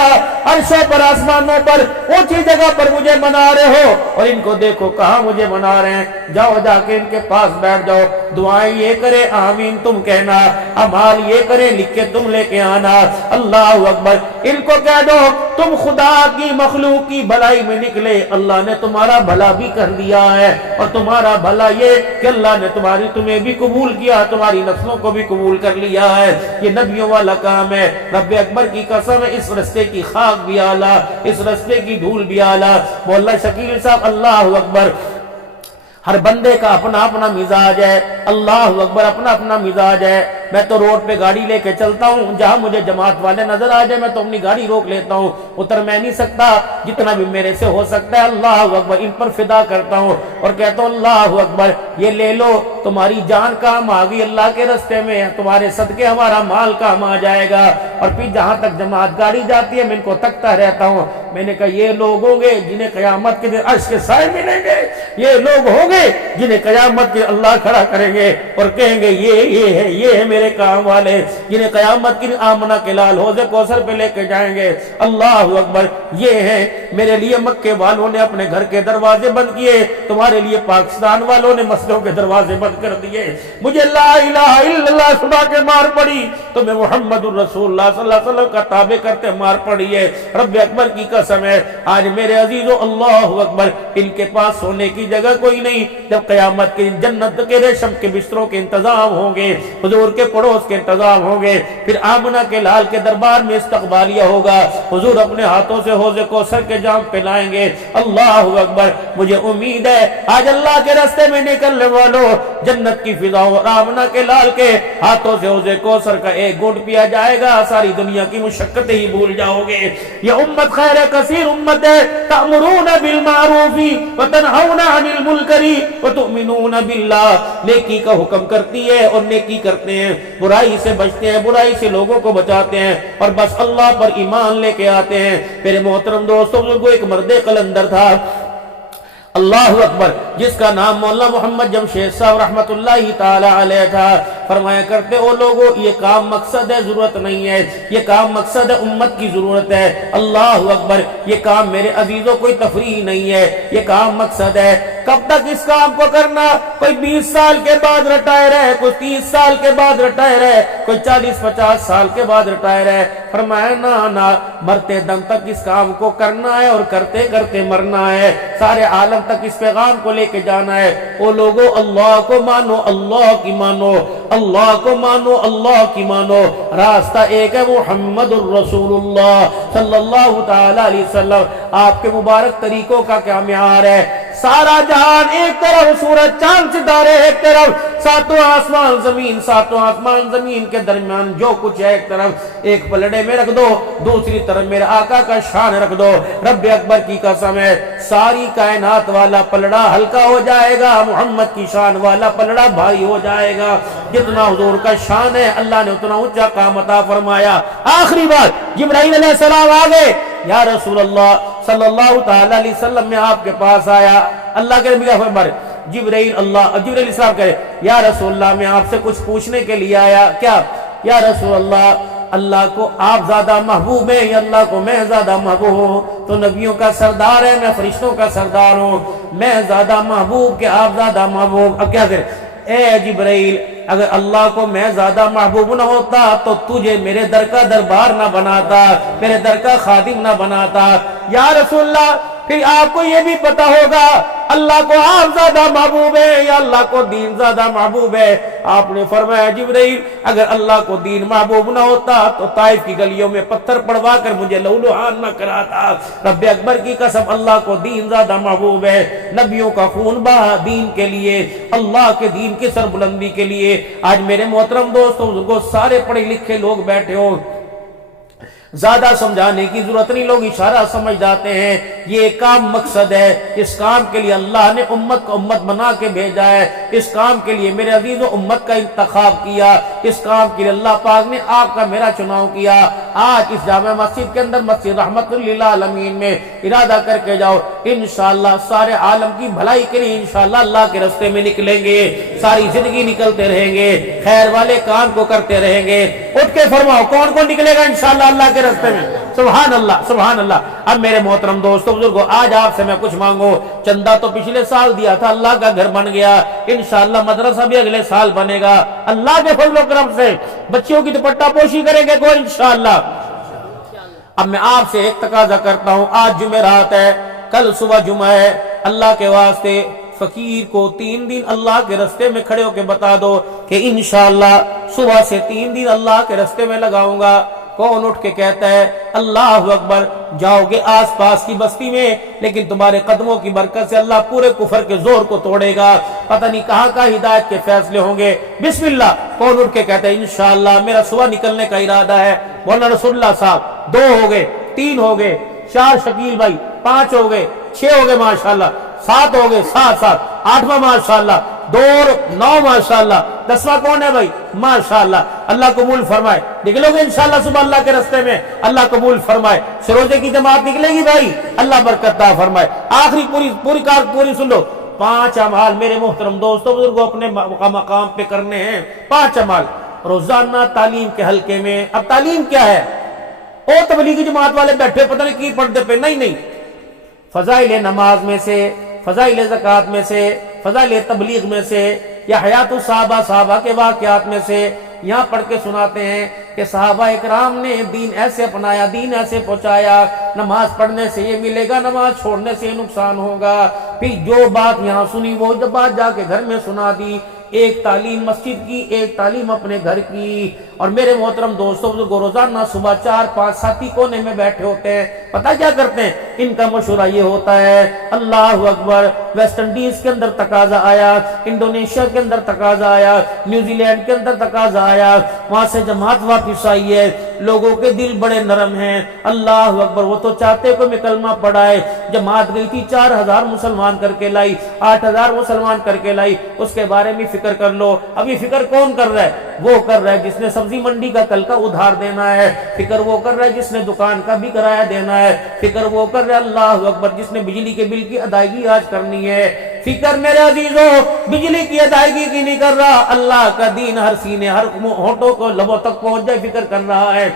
عرشوں پر آسمانوں پر اونچی جگہ پر مجھے منا رہے ہو, اور ان کو دیکھو کہاں مجھے منا رہے ہیں. جاؤ جا کے ان کے پاس بیٹھ جاؤ, دعائیں یہ کرے آمین تم کہنا, اعمال یہ کرے لکھ کے تم لے کے آنا. اللہ اکبر. ان کو کہہ دو تم خدا کی مخلوق کی بھلائی میں نکلے, اللہ نے تمہارا بھلا بھی کر دیا ہے, اور تمہارا بھلا یہ کہ اللہ نے تمہیں بھی قبول کیا, تمہاری نسلوں کو بھی قبول کر لیا ہے. یہ نبیوں والا کام ہے. رب اکبر کی قسم ہے اس رستے کی خاک بھی اعلیٰ, اس رستے کی دھول بھی اعلیٰ. مولا شکیل صاحب اللہ اکبر. ہر بندے کا اپنا اپنا مزاج ہے. اللہ اکبر. اپنا اپنا مزاج ہے. میں تو روڈ پہ گاڑی لے کے چلتا ہوں, جہاں مجھے جماعت والے نظر آ جائے میں تو اپنی گاڑی روک لیتا ہوں. اتر میں نہیں سکتا, جتنا بھی میرے سے ہو سکتا ہے اللہ اکبر ان پر فدا کرتا ہوں اور کہتا ہوں اللہ اکبر یہ لے لو, تمہاری جان کام آ گئی اللہ کے راستے میں, تمہارے صدقے ہمارا مال کام آ جائے گا. اور پھر جہاں تک جماعت گاڑی جاتی ہے میں ان کو تکتا رہتا ہوں. میں نے کہا یہ لوگ ہوں گے جنہیں قیامت کے دن عرش کے سائے ملیں گے, یہ لوگ ہوں گے جنہیں قیامت کے اللہ کھڑا کریں گے اور کہیں گے یہ ہے میرے کام والے, جنہیں قیامت کی آمنہ کے لال حوض کوثر پہ لے کے جائیں گے. اللہ اکبر. یہ ہے میرے لیے مکے والوں نے اپنے گھر کے دروازے بند کیے, تمہارے لیے پاکستان والوں نے مسجدوں کے دروازے بند کر دیے. مجھے لا الہ الا اللہ سنا کے مار پڑی تو میں محمد الرسول اللہ صلی اللہ علیہ وسلم کا تابع کرتے مار پڑی ہے. رب اکبر کی قسم ہے آج میرے عزیزو اللہ اکبر ان کے پاس سونے کی جگہ کوئی نہیں. جب قیامت کے جنت کے ریشم کے بستروں کے انتظام ہوں گے, حضور کے پڑوس کے انتظام ہوں گے, پھر آمنہ کے لال کے دربار میں استقبالیہ ہوگا, حضور اپنے ہاتھوں سے حوض کوثر کے جام پلائیں گے. اللہ اکبر. مجھے امید ہے آج اللہ کے راستے میں نکلنے والوں جنت کی فضاؤں اور آمنہ کے لال کے ہاتھوں سے حوض کوثر کا ایک گھونٹ پیا جائے گا, ساری دنیا کی مشقتیں ہی بھول جاؤ گے. یہ امت خیر کثیر امت ہے, تأمرون بالمعروف وتنہون عن المنکر وتؤمنون باللہ. نیکی کا حکم کرتی ہے اور نیکی کرتے ہیں, برائی سے بچتے ہیں, برائی سے لوگوں کو بچاتے ہیں, اور بس اللہ پر ایمان لے کے آتے ہیں. میرے محترم دوستوں کو ایک مرد قلندر تھا اللہ اکبر, جس کا نام مولانا محمد جمشید صاحب رحمت اللہ تعالی علیہ تھا. فرمایا کرتے او لوگو یہ کام مقصد ہے ضرورت نہیں ہے، یہ کام مقصد ہے امت کی ضرورت ہے۔ اللہ اکبر، یہ کام میرے عزیزوں کوئی تفریح نہیں ہے، یہ کام مقصد ہے۔ کب تک اس کام کو کرنا؟ کوئی 20 سال کے بعد ریٹائر ہے، کوئی 30 سال کے بعد ریٹائر ہے، کوئی 40-50 سال کے بعد ریٹائر ہے۔ فرمایا نا مرتے دم تک اس کام کو کرنا ہے اور کرتے کرتے مرنا ہے، سارے عالم تک اس پیغام کو لے کے جانا ہے۔ او لوگو اللہ کو مانو، اللہ کی مانو، اللہ کو مانو، اللہ کی مانو۔ راستہ ایک ہے، محمد الرسول اللہ صلی اللہ تعالی علیہ وسلم۔ آپ کے مبارک طریقوں کا کیا معیار ہے؟ سارا جہان ایک طرف، سورج چاند ستارے ایک طرف، ساتوں آسمان زمین کے درمیان جو کچھ ہے ایک طرف، ایک پلڑے میں رکھ دو، دوسری طرف میرے آقا کا شان رکھ دو۔ رب اکبر کی قسم ہے، ساری کائنات والا پلڑا ہلکا ہو جائے گا، محمد کی شان والا پلڑا بھاری ہو جائے گا۔ جتنا حضور کا شان ہے اللہ نے اتنا اونچا کام عطا فرمایا۔ آخری بات، جبرائیل علیہ السلام آگے، یا رسول اللہ صلی اللہ تعالی علیہ وسلم میں آپ کے پاس آیا، اللہ کے نبی کا فرمان، جبرائیل السلام کہے یا رسول اللہ میں آپ سے کچھ پوچھنے کے لیے آیا۔ کیا؟ یا رسول اللہ، اللہ کو آپ زیادہ محبوب ہیں یا اللہ کو میں زیادہ محبوب ہوں؟ تو نبیوں کا سردار ہے، میں فرشتوں کا سردار ہوں، میں زیادہ محبوب کہ آپ زیادہ محبوب؟ اب کیا کرے؟ اے جبرائیل، اگر اللہ کو میں زیادہ محبوب نہ ہوتا تو تجھے میرے در کا دربار نہ بناتا، میرے در کا خادم نہ بناتا۔ یا رسول اللہ، پھر آپ کو یہ بھی پتا ہوگا اللہ کو آپ زیادہ محبوب ہے یا اللہ کو دین زیادہ محبوب ہے؟ آپ نے فرمایا جبرائیل، اگر اللہ کو دین محبوب نہ ہوتا تو طائف کی گلیوں میں پتھر پڑوا کر مجھے لہولہان نہ کراتا۔ رب اکبر کی قسم، اللہ کو دین زیادہ محبوب ہے، نبیوں کا خون بہا دین کے لیے، اللہ کے دین کی سربلندی کے لیے۔ آج میرے محترم دوستوں بزرگوں، سارے پڑھے لکھے لوگ بیٹھے ہو، زیادہ سمجھانے کی ضرورت نہیں، لوگ اشارہ سمجھ جاتے ہیں۔ یہ کام مقصد ہے، اس کام کے لیے اللہ نے امت کو امت بنا کے بھیجا ہے، اس کام کے لیے میرے عزیزوں امت کا انتخاب کیا، اس کام کے لیے اللہ پاک نے آپ کا میرا چناؤ کیا۔ آج اس جامع مسجد کے اندر، مسجد رحمت للعالمین میں ارادہ کر کے جاؤ، انشاءاللہ سارے عالم کی بھلائی کے لیے انشاءاللہ اللہ کے راستے میں نکلیں گے، ساری زندگی نکلتے رہیں گے، خیر والے کام کو کرتے رہیں گے۔ اٹھ کے فرماؤ، کون کون نکلے گا انشاءاللہ اللہ کے راستے میں؟ سبحان اللہ، سبحان اللہ۔ اب میرے محترم دوستوں بزرگوں، آج آپ سے میں کچھ مانگو، چندہ تو پچھلے سال دیا تھا، اللہ کا گھر بن گیا، انشاءاللہ مدرسہ بھی اگلے سال بنے گا، اللہ کے فضل و کرم سے بچیوں کی دوپٹہ پوشی کریں گے کوئی انشاءاللہ۔ اب میں آپ سے ایک تقاضا کرتا ہوں، آج جمعرات ہے، کل صبح جمعہ ہے، اللہ کے واسطے فقیر کو 3 دن اللہ کے راستے میں کھڑے ہو کے بتا دو کہ انشاءاللہ صبح سے 3 دن اللہ کے راستے میں لگاؤں گا۔ کون اٹھ کے کہتا ہے اللہ اکبر؟ جاؤ گے آس پاس کی بستی میں، لیکن تمہارے قدموں کی برکت سے اللہ پورے کفر کے زور کو توڑے گا، پتہ نہیں کہاں کا ہدایت کے فیصلے ہوں گے۔ بسم اللہ۔ کون اٹھ کے کہتا ہے انشاءاللہ میرا صبح نکلنے کا ارادہ ہے؟ مولانا رسول اللہ صاحب، 2 ہو گئے، 3 ہو گئے، 4 شکیل بھائی، 5 ہو گئے، 6 ہو گئے ماشاءاللہ، 7 ہو گئے، 7 8واں ماشاءاللہ، 2 اور 9 ماشاءاللہ، 10واں کون ہے بھائی؟ ماشاءاللہ، اللہ قبول فرمائے۔ نکلو گے انشاءاللہ صبح اللہ کے راستے میں؟ اللہ قبول فرمائے۔ سروجے کی جماعت نکلے گی بھائی؟ اللہ برکت عطا فرمائے۔ آخری پوری سن لو، 5 اعمال میرے محترم دوستوں بزرگوں اپنے مقام پہ کرنے ہیں۔ 5 اعمال روزانہ تعلیم کے حلقے میں۔ اب تعلیم کیا ہے؟ او تبلیغی جماعت والے بیٹھے پتہ نہیں کی پڑھتے پہ، نہیں، فضائل نماز میں سے، فضائل زکوٰۃ میں سے، فضائل تبلیغ میں سے، یا حیات صحابہ کے واقعات میں سے، یہاں پڑھ کے سناتے ہیں کہ صحابہ اکرام نے دین ایسے اپنایا، دین ایسے پہنچایا، نماز پڑھنے سے یہ ملے گا، نماز چھوڑنے سے یہ نقصان ہوگا۔ پھر جو بات یہاں سنی وہ جب بات جا کے گھر میں سنا دی، ایک تعلیم مسجد کی، ایک تعلیم اپنے گھر کی۔ اور میرے محترم دوستوں بزرگوں، روزانہ صبح 4-5 ساتھی کونے میں بیٹھے ہوتے ہیں، پتہ کیا کرتے ہیں؟ ان کا مشورہ یہ ہوتا ہے اللہ اکبر، ویسٹ انڈیز کے اندر تقاضا آیا، انڈونیشیا کے اندر تقاضا آیا، نیوزی لینڈ کے اندر تقاضا آیا، وہاں سے جماعت واپس آئی ہے، لوگوں کے دل بڑے نرم ہیں، اللہ اکبر، وہ تو چاہتے کو میں کلمہ پڑھائے۔ جماعت گئی تھی 4000 مسلمان کر کے لائی، 8000 مسلمان کر کے لائی، اس کے بارے میں فکر کر لو۔ اب یہ فکر کون کر رہا ہے؟ وہ کر رہا ہے جس نے سبزی منڈی کا کل کا ادھار دینا ہے، فکر وہ کر رہا ہے جس نے دکان کا بھی کرایہ دینا ہے، فکر وہ کر رہا ہے اللہ اکبر جس نے بجلی کے بل کی ادائیگی آج کرنی ہے، فکر میرے عزیزوں بجلی کی ادائیگی کی نہیں کر رہا، اللہ کا دین ہر سینے ہر ہونٹوں کو لبوں تک پہنچ جائے فکر کر رہا ہے،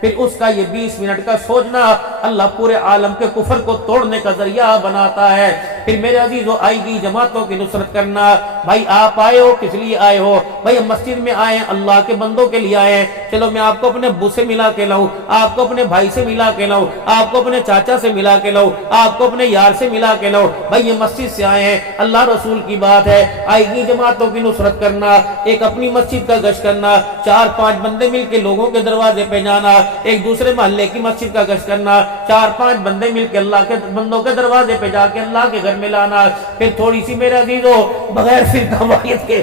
پھر اس کا یہ 20 منٹ کا سوچنا اللہ پورے عالم کے کفر کو توڑنے کا ذریعہ بناتا ہے۔ پھر میرے عزیزوں آئی گی جماعتوں کی نصرت کرنا، بھائی آپ آئے ہو کس لیے آئے ہو؟ بھائی ہم مسجد میں آئے ہیں اللہ کے بندوں کے لیے آئے ہیں، چلو میں آپ کو اپنے ابو سے ملا کے لاؤں، آپ کو اپنے بھائی سے ملا کے لاؤں، آپ کو اپنے چاچا سے ملا کے لاؤں، آپ کو اپنے یار سے ملا کے لاؤں، بھائی یہ مسجد سے آئے ہیں، اللہ رسول کی بات ہے، آئی گی جماعتوں کی نصرت کرنا، ایک اپنی مسجد کا گشت کرنا، 4-5 بندے مل کے لوگوں کے دروازے پہ جانا، ایک دوسرے محلے کی مسجد کا گشت کرنا، 4-5 بندے مل کے اللہ کے بندوں کے دروازے پہ جا کے اللہ کے گھر میں لانا، پھر تھوڑی سی میرے عزیزوں بغیر فرقہ واریت کے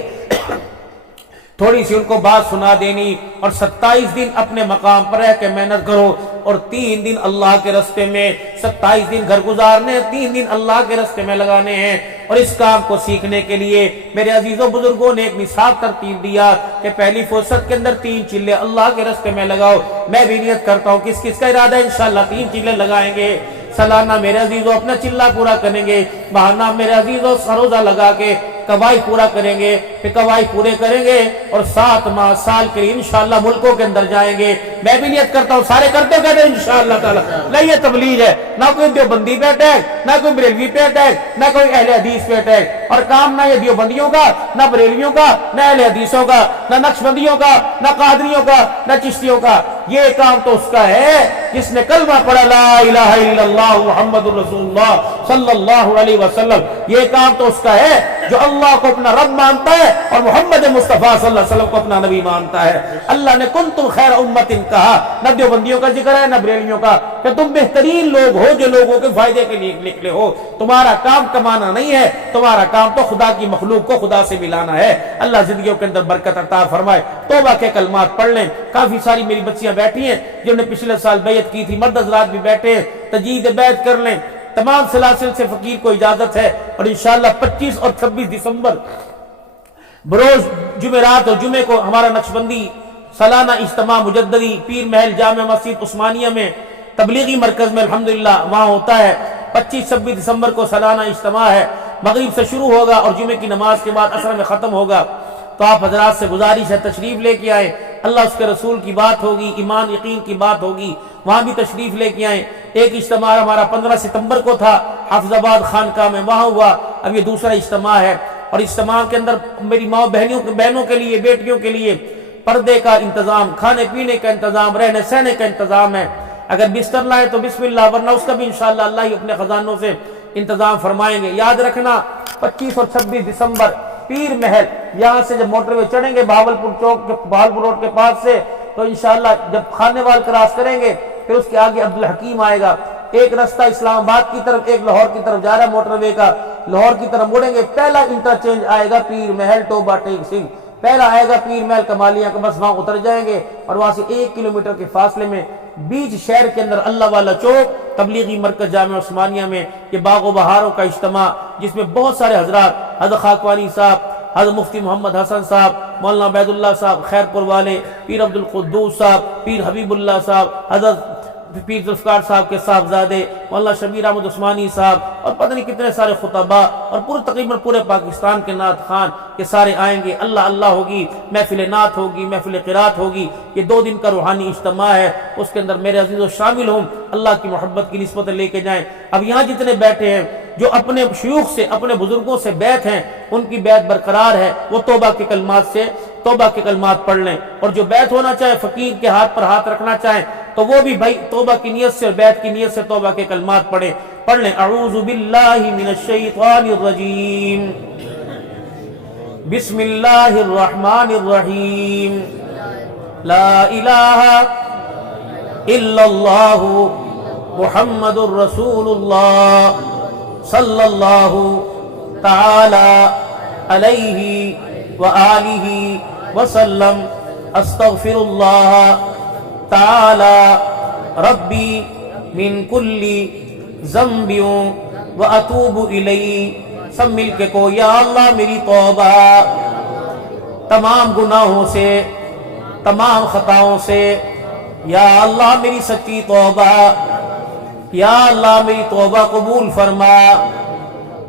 تھوڑی سی ان کو بات سنا دینی، اور 27 دن اپنے مقام پر رہ کے محنت کرو، اور 3 دن اللہ کے راستے میں، 27 دن گھر گزارنے، 3 دن اللہ کے راستے میں لگانے ہیں۔ اور اس کام کو سیکھنے کے لیے میرے عزیزوں بزرگوں نے ایک نصاب ترتیب دیا کہ پہلی فرصت کے اندر 3 چلے اللہ کے راستے میں لگاؤ۔ میں بھی نیت کرتا ہوں کس کس کا ارادہ ہے انشاءاللہ 3 چلے لگائیں گے، سالانہ میرے عزیزوں اپنا چلہ پورا کریں گے، ماہانہ میرے عزیزوں سروزہ لگا کے قوائی پورا کریں گے، پھر قوائی پورے کریں گے، اور 7 ماہ سال کے لیے انشاءاللہ ملکوں کے اندر جائیں گے۔ میں بھی نیت کرتا ہوں، سارے کرتے ہو کہتے ہیں انشاءاللہ تعالی۔ نہ یہ تبلیغ ہے، نہ کوئی دیوبندی پہ اٹیک، نہ کوئی بریلوی پہ اٹیک، نہ کوئی اہل حدیث پہ اٹیک، اور کام نہ یہ دیوبندیوں کا، نہ بریلویوں کا، نہ اہل حدیثوں کا، نہ نقشبندیوں کا، نہ قادریوں کا، نہ چشتیوں کا، یہ کام تو اس کا ہے جس نے کلمہ پڑھا لا الہ الا اللہ محمد الرسول اللہ صلی اللہ علیہ وسلم، یہ کام تو اس کا ہے جو اللہ کو اپنا رب مانتا ہے اور محمد مصطفیٰ صلی اللہ علیہ وسلم کو اپنا نبی مانتا ہے۔ اللہ نے کنتم خیر امت کہا، نہ دیوبندیوں کا ذکر ہے نہ بریلیوں کا، کہ تم بہترین لوگ ہو جو لوگوں کے فائدے کے لیے نکلے ہو، تمہارا کام کمانا نہیں ہے، تمہارا کام تو خدا کی مخلوق کو خدا سے ملانا ہے۔ اللہ زندگیوں کے اندر برکت عطا فرمائے۔ توبہ کے کلمات پڑھ لیں، کافی ساری میری بچیاں بیٹھی ہیں جنہوں نے پچھلے سال بیعت کی تھی، مرد حضرات بھی بیٹھے ہیں، تجدید بیعت کر لیں۔ تمام سلاسل سے فقیر کو اجازت ہے، اور انشاءاللہ 25 اور 26 دسمبر بروز جمعرات اور جمعے کو ہمارا نقشبندی سالانہ اجتماع مجددی پیر محل جامع مسجد عثمانیہ میں تبلیغی مرکز میں الحمدللہ وہاں ہوتا ہے۔ 25-26 دسمبر کو سالانہ اجتماع ہے، مغرب سے شروع ہوگا اور جمعے کی نماز کے بعد عصر میں ختم ہوگا۔ تو آپ حضرات سے گزارش ہے تشریف لے کے آئیں، اللہ اس کے رسول کی بات ہوگی، ایمان یقین کی بات ہوگی، وہاں بھی تشریف لے کے آئیں۔ ایک اجتماع ہمارا 15 ستمبر کو تھا حافظ آباد خانقاہ میں، وہاں ہوا، اب یہ دوسرا اجتماع ہے، اور اجتماع کے اندر میری ماں بہنوں کے لیے، بیٹیوں کے لیے پردے کا انتظام، کھانے پینے کا انتظام، رہنے سہنے کا انتظام ہے۔ اگر بستر لائے تو بسم اللہ، ورنہ اس کا بھی انشاءاللہ اللہ ہی اپنے خزانوں سے انتظام فرمائیں گے۔ یاد رکھنا 25 اور 26 دسمبر پیر محل، یہاں سے جب موٹر وے چڑھیں گے بہاولپور چوک کے بہاولپور روڈ کے پاس سے، تو انشاءاللہ جب خانے وال کراس کریں گے پھر اس کے آگے عبدالحکیم آئے گا، ایک رستہ اسلام آباد کی طرف ایک لاہور کی طرف جا رہا ہے موٹر وے کا، لاہور کی طرف مڑیں گے، پہلا انٹرچینج آئے گا پیر محل ٹوبہ ٹیک سنگھ، پہلا آئے گا پیر محل کمالیاں کا، بس وہاں اتر جائیں گے، اور وہاں سے 1 کلومیٹر کے فاصلے میں بیچ شہر کے اندر اللہ والا چوک تبلیغی مرکز جامع عثمانیہ میں یہ باغ و بہاروں کا اجتماع، جس میں بہت سارے حضرات، حضرت خاکوانی صاحب، حضرت مفتی محمد حسن صاحب، مولانا عبید اللہ صاحب خیر پور والے، پیر عبدالقدوس صاحب، پیر حبیب اللہ صاحب، حضرت پیر ذوالفقار صاحب کے صاحبزادے مولانا شبیر احمد عثمانی صاحب، اور پتہ نہیں کتنے سارے خطباء، اور تقریباً پورے پاکستان کے نعت خان یہ سارے آئیں گے۔ اللہ ہوگی، محفل نعت ہوگی، محفل قرات ہوگی، یہ 2 دن کا روحانی اجتماع ہے، اس کے اندر میرے عزیزوں شامل ہوں، اللہ کی محبت کی نسبت لے کے جائیں۔ اب یہاں جتنے بیٹھے ہیں جو اپنے شیوخ سے، اپنے بزرگوں سے بیعت ہیں، ان کی بیعت برقرار ہے، وہ توبہ کے کلمات سے توبہ کے کلمات پڑھ لیں، اور جو بیعت ہونا چاہے فقیر کے ہاتھ پر ہاتھ رکھنا چاہیں تو وہ بھی بھائی توبہ کی نیت سے اور بیعت کی نیت سے توبہ کے کلمات پڑھ لیں۔ اعوذ باللہ من الشیطان الرجیم، بسم اللہ الرحمن الرحیم، لا الہ الا اللہ محمد الرسول اللہ صلی اللہ تعالی علیہ وآلہ وسلم، استغفر اللہ تعالی ربی من کل ذنب واتوب الیہ۔ سب مل کے کو یا اللہ میری توبہ تمام گناہوں سے، تمام خطاؤں سے، یا اللہ میری سچی توبہ، یا اللہ میری توبہ قبول فرما،